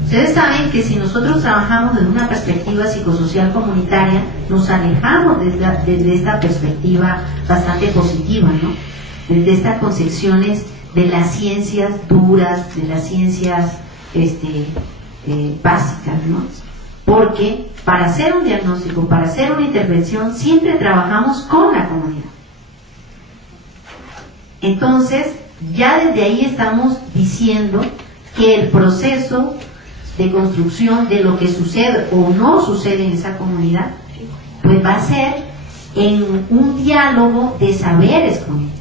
Ustedes saben que si nosotros trabajamos desde una perspectiva psicosocial comunitaria, nos alejamos desde esta perspectiva bastante positiva, ¿no? Desde estas concepciones de las ciencias duras, de las ciencias básicas, ¿no? Porque para hacer un diagnóstico, para hacer una intervención, siempre trabajamos con la comunidad. Entonces, ya desde ahí estamos diciendo que el proceso de construcción de lo que sucede o no sucede en esa comunidad, pues va a ser en un diálogo de saberes con ellos.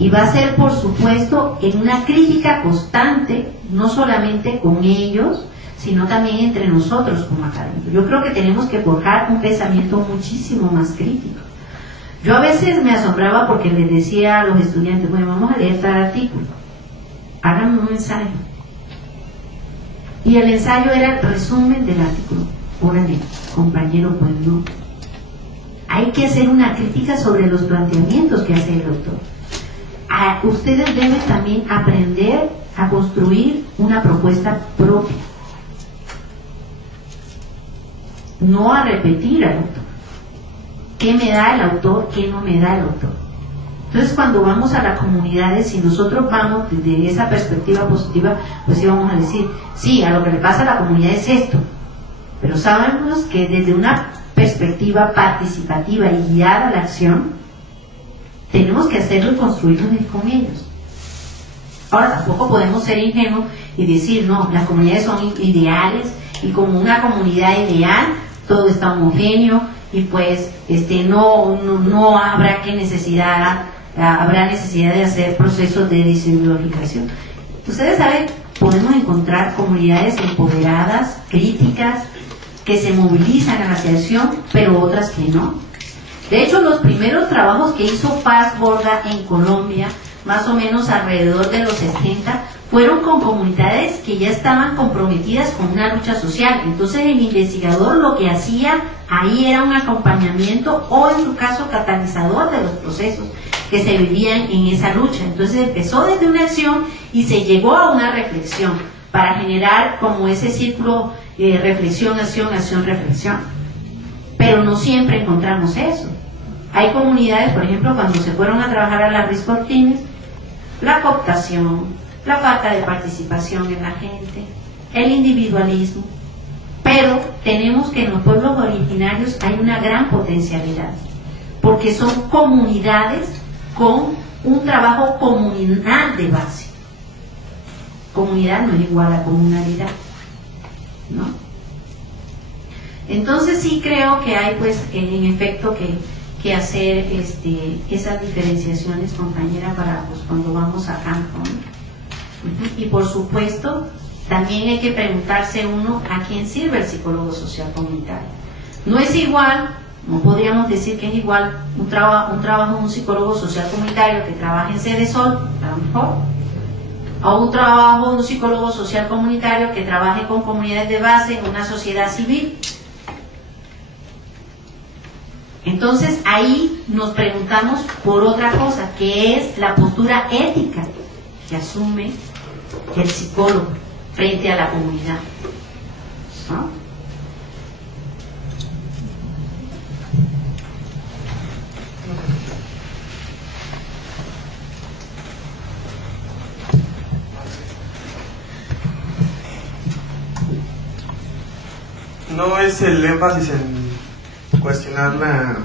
Y va a ser, por supuesto, en una crítica constante, no solamente con ellos, sino también entre nosotros como académicos. Yo creo que tenemos que forjar un pensamiento muchísimo más crítico. Yo a veces me asombraba porque les decía a los estudiantes, bueno, vamos a leer tal artículo, háganme un ensayo. Y el ensayo era el resumen del artículo. Órale, compañero, pues no. Hay que hacer una crítica sobre los planteamientos que hace el autor. Ustedes deben también aprender a construir una propuesta propia, no a repetir al autor. ¿Qué me da el autor? ¿Qué no me da el autor? Entonces, cuando vamos a las comunidades, si nosotros vamos desde esa perspectiva positiva, pues sí vamos a decir, sí, a lo que le pasa a la comunidad es esto, pero sabemos que desde una perspectiva participativa y guiada a la acción, tenemos que hacerlo y construirlo con ellos. Ahora, tampoco podemos ser ingenuos y decir, no, las comunidades son ideales y como una comunidad ideal, todo está homogéneo y pues no habrá habrá necesidad de hacer procesos de desideologización. Ustedes saben, podemos encontrar comunidades empoderadas, críticas, que se movilizan a la acción, pero otras que no. De hecho, los primeros trabajos que hizo Paz Borda en Colombia, más o menos alrededor de los 60, fueron con comunidades que ya estaban comprometidas con una lucha social. Entonces el investigador lo que hacía ahí era un acompañamiento o en su caso catalizador de los procesos que se vivían en esa lucha. Entonces empezó desde una acción y se llegó a una reflexión para generar como ese círculo reflexión, acción, acción, reflexión. Pero no siempre encontramos eso. Hay comunidades, por ejemplo, cuando se fueron a trabajar a las Riscortines, la cooptación, la falta de participación en la gente, el individualismo. Pero tenemos que en los pueblos originarios hay una gran potencialidad, porque son comunidades con un trabajo comunal de base. Comunidad no es igual a comunalidad, ¿no? Entonces sí creo que hay pues en efecto que hacer esas diferenciaciones, compañera, para pues cuando vamos a campo, ¿no? Y por supuesto también hay que preguntarse uno a quién sirve el psicólogo social comunitario. No es igual, no podríamos decir que es igual un trabajo de un psicólogo social comunitario que trabaja en Cedesol, a lo mejor, o un trabajo de un psicólogo social comunitario que trabaje con comunidades de base en una sociedad civil. Entonces ahí nos preguntamos por otra cosa, que es la postura ética que asume el psicólogo frente a la comunidad, ¿no? No es el énfasis en cuestionar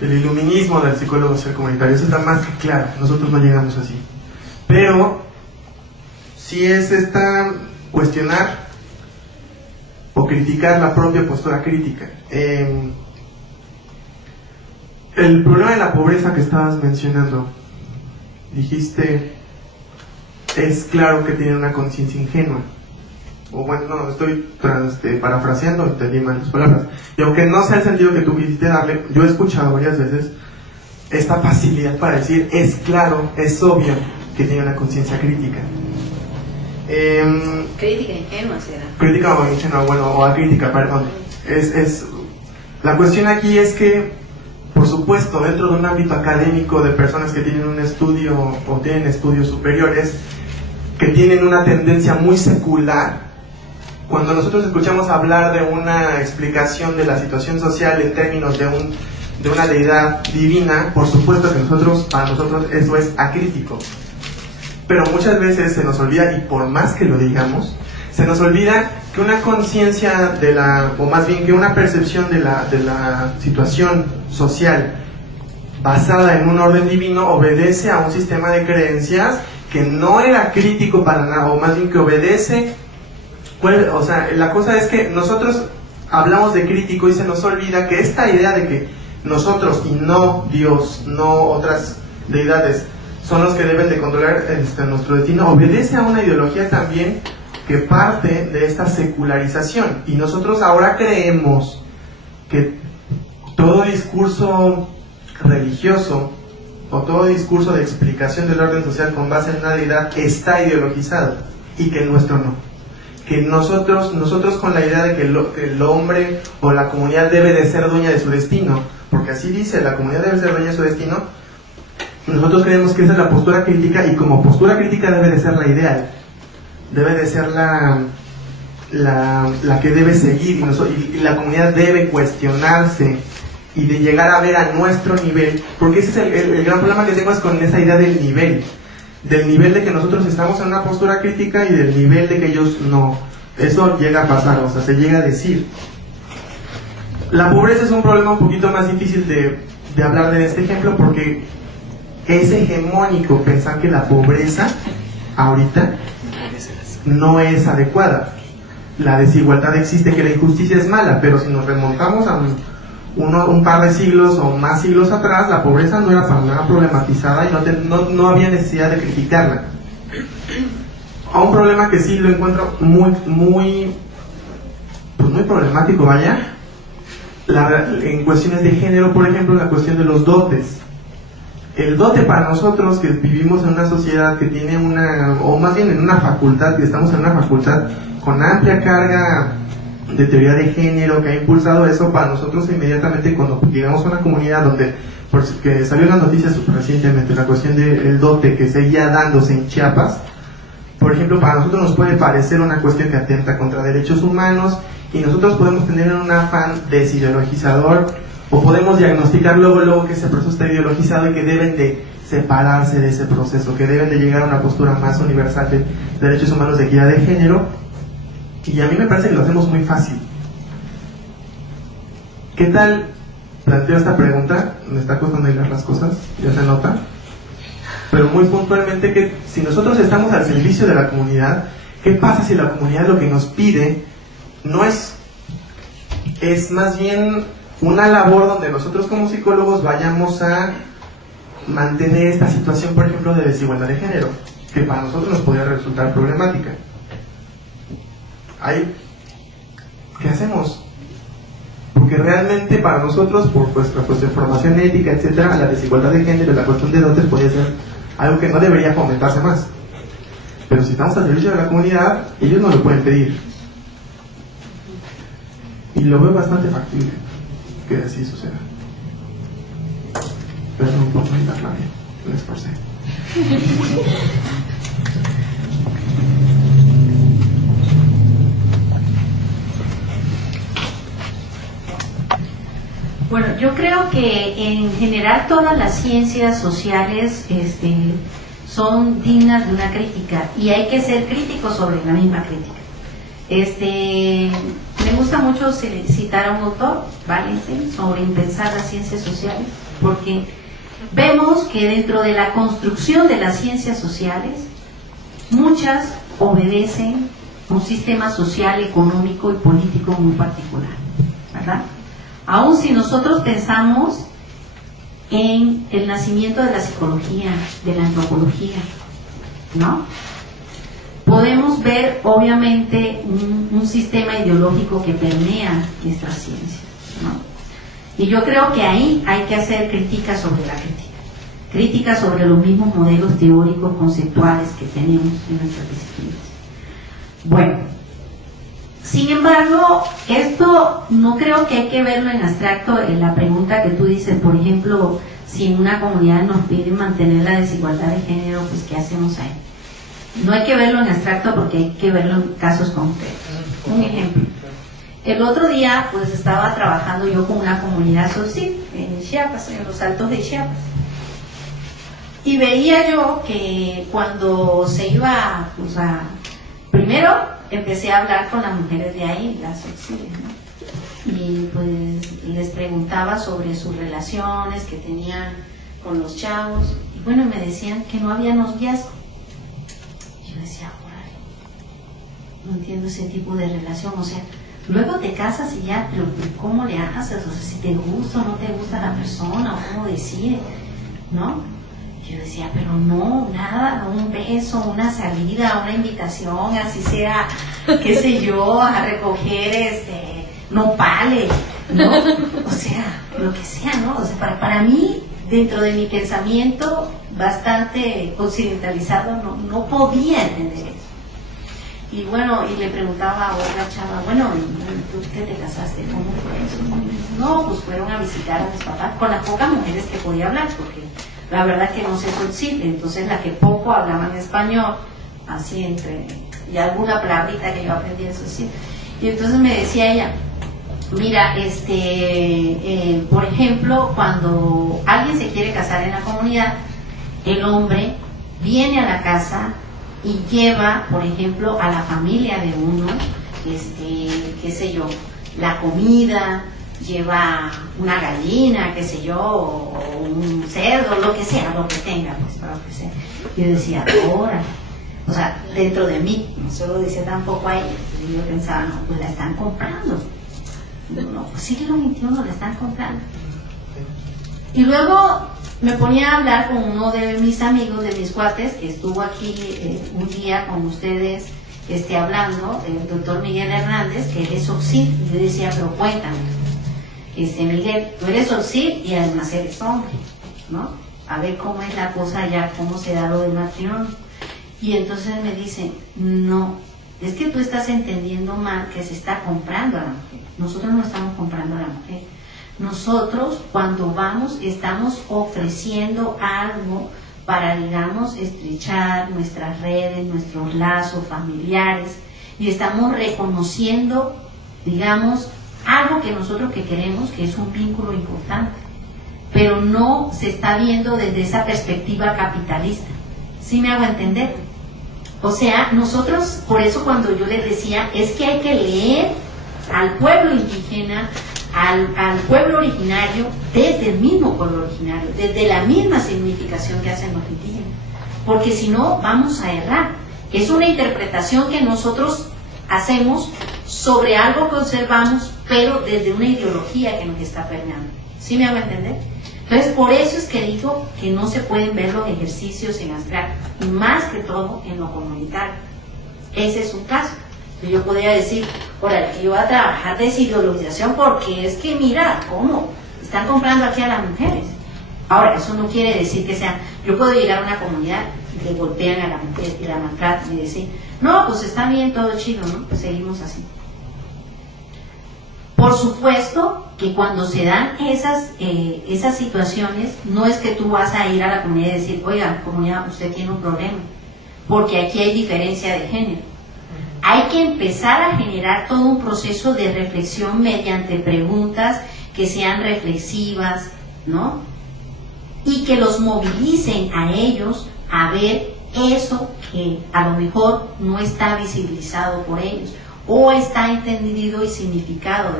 el iluminismo del psicólogo social comunitario, eso está más que claro, nosotros no llegamos así, pero sí es cuestionar o criticar la propia postura crítica. El problema de la pobreza que estabas mencionando, dijiste, es claro que tiene una conciencia ingenua. O bueno, no, estoy parafraseando, entendí mal tus palabras. Y aunque no sea el sentido que tú quisiste darle, yo he escuchado varias veces esta facilidad para decir, es claro, es obvio que tiene una conciencia crítica. Crítica ingenua será. Crítica o ingenua, bueno, o acrítica, perdón. La cuestión aquí es que, por supuesto, dentro de un ámbito académico de personas que tienen un estudio o tienen estudios superiores, que tienen una tendencia muy secular, cuando nosotros escuchamos hablar de una explicación de la situación social en términos de una deidad divina, por supuesto que para nosotros eso es acrítico. Pero muchas veces se nos olvida, y por más que lo digamos, se nos olvida que una conciencia o más bien que una percepción de la situación social basada en un orden divino obedece a un sistema de creencias que no era crítico para nada, o más bien que obedece. O sea, la cosa es que nosotros hablamos de crítico y se nos olvida que esta idea de que nosotros y no Dios, no otras deidades, son los que deben de controlar nuestro destino, obedece a una ideología también que parte de esta secularización. Y nosotros ahora creemos que todo discurso religioso o todo discurso de explicación del orden social con base en una deidad está ideologizado, y que el nuestro no. que nosotros con la idea de que el hombre o la comunidad debe de ser dueña de su destino, porque así dice, la comunidad debe ser dueña de su destino, nosotros creemos que esa es la postura crítica, y como postura crítica debe de ser la ideal, debe de ser la que debe seguir, y la comunidad debe cuestionarse y de llegar a ver a nuestro nivel, porque ese es el gran problema que tengo, es con esa idea del nivel de que nosotros estamos en una postura crítica y del nivel de que ellos no. Eso llega a pasar, o sea, se llega a decir. La pobreza es un problema un poquito más difícil de hablar de este ejemplo, porque es hegemónico pensar que la pobreza ahorita no es adecuada. La desigualdad existe, que la injusticia es mala, pero si nos remontamos a un par de siglos o más siglos atrás, la pobreza no era para nada problematizada y no había necesidad de criticarla. A un problema que sí lo encuentro muy problemático, vaya, en cuestiones de género, por ejemplo, la cuestión de los dotes. El dote para nosotros que vivimos en una sociedad que tiene o más bien en una facultad, que estamos en una facultad con amplia carga de teoría de género que ha impulsado eso, para nosotros inmediatamente cuando llegamos a una comunidad donde, porque salió en las noticias recientemente la cuestión del dote que seguía dándose en Chiapas, por ejemplo, para nosotros nos puede parecer una cuestión que atenta contra derechos humanos, y nosotros podemos tener un afán desideologizador, o podemos diagnosticar luego que ese proceso está ideologizado y que deben de separarse de ese proceso, que deben de llegar a una postura más universal de derechos humanos, de equidad de género. Y a mí me parece que lo hacemos muy fácil. ¿Qué tal? Planteo esta pregunta, me está costando hilar las cosas, ya se nota, pero muy puntualmente, que si nosotros estamos al servicio de la comunidad, ¿qué pasa si la comunidad lo que nos pide no es más bien una labor donde nosotros como psicólogos vayamos a mantener esta situación, por ejemplo, de desigualdad de género, que para nosotros nos podría resultar problemática? ¿Qué hacemos? Porque realmente para nosotros, por nuestra formación ética, etcétera, la desigualdad de género, la cuestión de dotes puede ser algo que no debería fomentarse más. Pero si estamos al servicio de la comunidad, ellos no lo pueden pedir. Y lo veo bastante factible que así suceda. Perdón por no ir a Flavia, me esforcé. Bueno, yo creo que en general todas las ciencias sociales son dignas de una crítica, y hay que ser críticos sobre la misma crítica. Me gusta mucho citar a un autor, Wallenstein, sobre pensar las ciencias sociales, porque vemos que dentro de la construcción de las ciencias sociales, muchas obedecen un sistema social, económico y político muy particular, ¿verdad? Aun si nosotros pensamos en el nacimiento de la psicología, de la antropología, ¿no? Podemos ver obviamente un sistema ideológico que permea nuestras ciencias, ¿no? Y yo creo que ahí hay que hacer crítica sobre la crítica sobre los mismos modelos teóricos, conceptuales que tenemos en nuestras disciplinas. Bueno, sin embargo, esto no creo que hay que verlo en abstracto. En la pregunta que tú dices, por ejemplo, si en una comunidad nos piden mantener la desigualdad de género, pues ¿qué hacemos ahí? No hay que verlo en abstracto, porque hay que verlo en casos concretos. Un ejemplo. El otro día, pues estaba trabajando yo con una comunidad social en Chiapas, en los Altos de Chiapas. Y veía yo que cuando se iba, pues primero empecé a hablar con las mujeres de ahí, las auxilias, ¿no? Y pues les preguntaba sobre sus relaciones que tenían con los chavos, y bueno, me decían que no había noviazgo. Yo decía, órale, no entiendo ese tipo de relación, o sea, luego te casas y ya, pero ¿cómo le haces? O sea, si te gusta o no te gusta la persona, o cómo decide, ¿no? Yo decía, pero no, nada, un beso, una salida, una invitación, así sea, qué sé yo, a recoger nopales, ¿no? O sea, lo que sea, ¿no? O sea, para mí, dentro de mi pensamiento bastante occidentalizado, no podía entender eso. Y bueno, y le preguntaba a otra chava, bueno, ¿tú qué te casaste? ¿Cómo fue eso? No, pues fueron a visitar a mis papás con las pocas mujeres que podía hablar, porque la verdad que no sé tzotzi, entonces las que poco hablaban español, así entre, y alguna palabrita que yo aprendí en tzotzi. Y entonces me decía ella, mira, por ejemplo, cuando alguien se quiere casar en la comunidad, el hombre viene a la casa y lleva, por ejemplo, a la familia de uno, qué sé yo, la comida, lleva una gallina, qué sé yo, o un cerdo, lo que sea, lo que tenga, pues, para ofrecer. Yo decía, ahora, o sea, dentro de mí, no se lo decía tampoco a ella, y yo pensaba, no, pues la están comprando. No, pues siglo XXI la están comprando. Y luego me ponía a hablar con uno de mis amigos, de mis cuates, que estuvo aquí un día con ustedes hablando, el doctor Miguel Hernández, que él es Oxid. Y yo decía, pero cuéntame, Miguel, tú eres Oxid y además eres hombre, ¿no? A ver cómo es la cosa allá, cómo se da lo del matrimonio. Y entonces me dice, no, es que tú estás entendiendo mal que se está comprando a la mujer. Nosotros no estamos comprando a la mujer. Nosotros cuando vamos estamos ofreciendo algo para, digamos, estrechar nuestras redes, nuestros lazos familiares, y estamos reconociendo, digamos, algo que nosotros que queremos, que es un vínculo importante, pero no se está viendo desde esa perspectiva capitalista. ¿Sí me hago entender? O sea, nosotros, por eso cuando yo les decía, es que hay que leer al pueblo indígena, al pueblo originario, desde el mismo pueblo originario, desde la misma significación que hacen los indígenas, porque si no vamos a errar. Es una interpretación que nosotros hacemos sobre algo que observamos, pero desde una ideología que nos está permeando. ¿Sí me hago entender? Entonces, por eso es que digo que no se pueden ver los ejercicios en abstracto, y más que todo en lo comunitario. Ese es un caso. Yo podría decir, órale, que yo voy a trabajar desideologización porque es que mira, ¿cómo? Están comprando aquí a las mujeres. Ahora, eso no quiere decir que sea, yo puedo llegar a una comunidad y le golpean a la mujer y la maltratan y decir, no, pues está bien, todo chido, ¿no? Pues seguimos así. Por supuesto que cuando se dan esas situaciones, no es que tú vas a ir a la comunidad y decir, oiga, comunidad, usted tiene un problema, porque aquí hay diferencia de género. Hay que empezar a generar todo un proceso de reflexión mediante preguntas que sean reflexivas, ¿no? Y que los movilicen a ellos a ver eso que a lo mejor no está visibilizado por ellos o está entendido y significado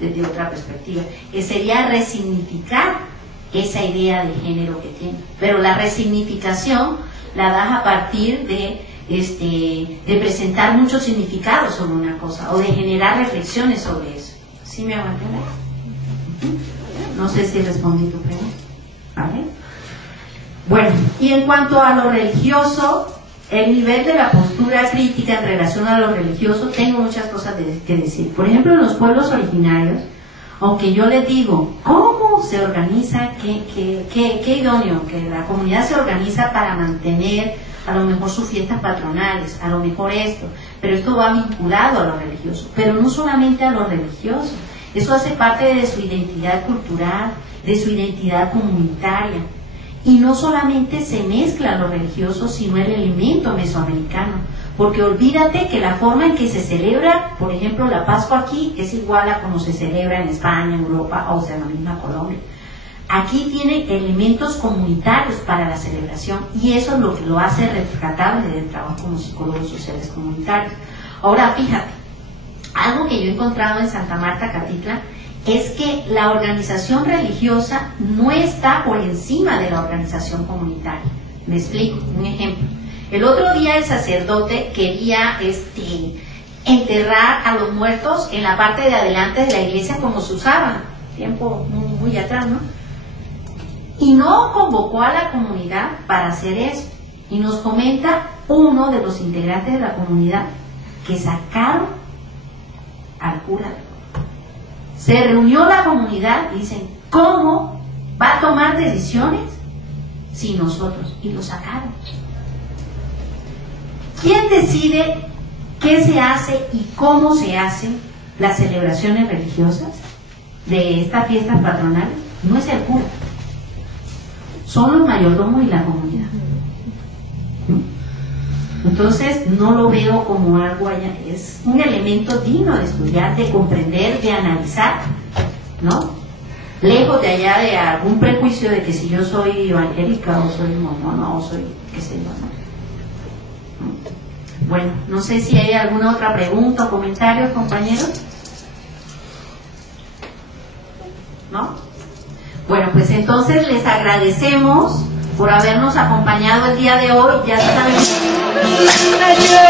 desde otra perspectiva, que sería resignificar esa idea de género que tiene. Pero la resignificación la das a partir de presentar muchos significados sobre una cosa o de generar reflexiones sobre eso. ¿Sí me hago entender? No sé si respondí tu pregunta. ¿Vale? Bueno, y en cuanto a lo religioso, el nivel de la postura crítica en relación a lo religioso, tengo muchas cosas que decir. Por ejemplo, en los pueblos originarios, aunque yo les digo, ¿cómo se organiza? ¿Qué idóneo? Que la comunidad se organiza para mantener a lo mejor sus fiestas patronales, a lo mejor esto, pero esto va vinculado a lo religioso, pero no solamente a lo religioso, eso hace parte de su identidad cultural, de su identidad comunitaria, y no solamente se mezcla lo religioso, sino el elemento mesoamericano, porque olvídate que la forma en que se celebra, por ejemplo, la Pascua aquí es igual a como se celebra en España, en Europa, o sea, en la misma Colombia. Aquí tiene elementos comunitarios para la celebración y eso es lo que lo hace rescatable del trabajo como psicólogos sociales comunitarios. Ahora, fíjate, algo que yo he encontrado en Santa Marta, Catitla, es que la organización religiosa no está por encima de la organización comunitaria. Me explico, un ejemplo. El otro día el sacerdote quería enterrar a los muertos en la parte de adelante de la iglesia como se usaba, tiempo muy atrás, ¿no? Y no convocó a la comunidad para hacer eso. Y nos comenta uno de los integrantes de la comunidad que sacaron al cura. Se reunió la comunidad y dicen, ¿cómo va a tomar decisiones sin nosotros? Y lo sacaron. ¿Quién decide qué se hace y cómo se hacen las celebraciones religiosas de estas fiestas patronales, no es el cura, son los mayordomos y la comunidad. Entonces no lo veo como algo allá, es un elemento digno de estudiar, de comprender, de analizar, ¿no? Lejos de allá de algún prejuicio de que si yo soy evangélica o soy mormona o soy qué sé yo, ¿no? Bueno, no sé si hay alguna otra pregunta o comentarios, compañeros. ¿No? Bueno, pues entonces les agradecemos por habernos acompañado el día de hoy. Ya saben. Natural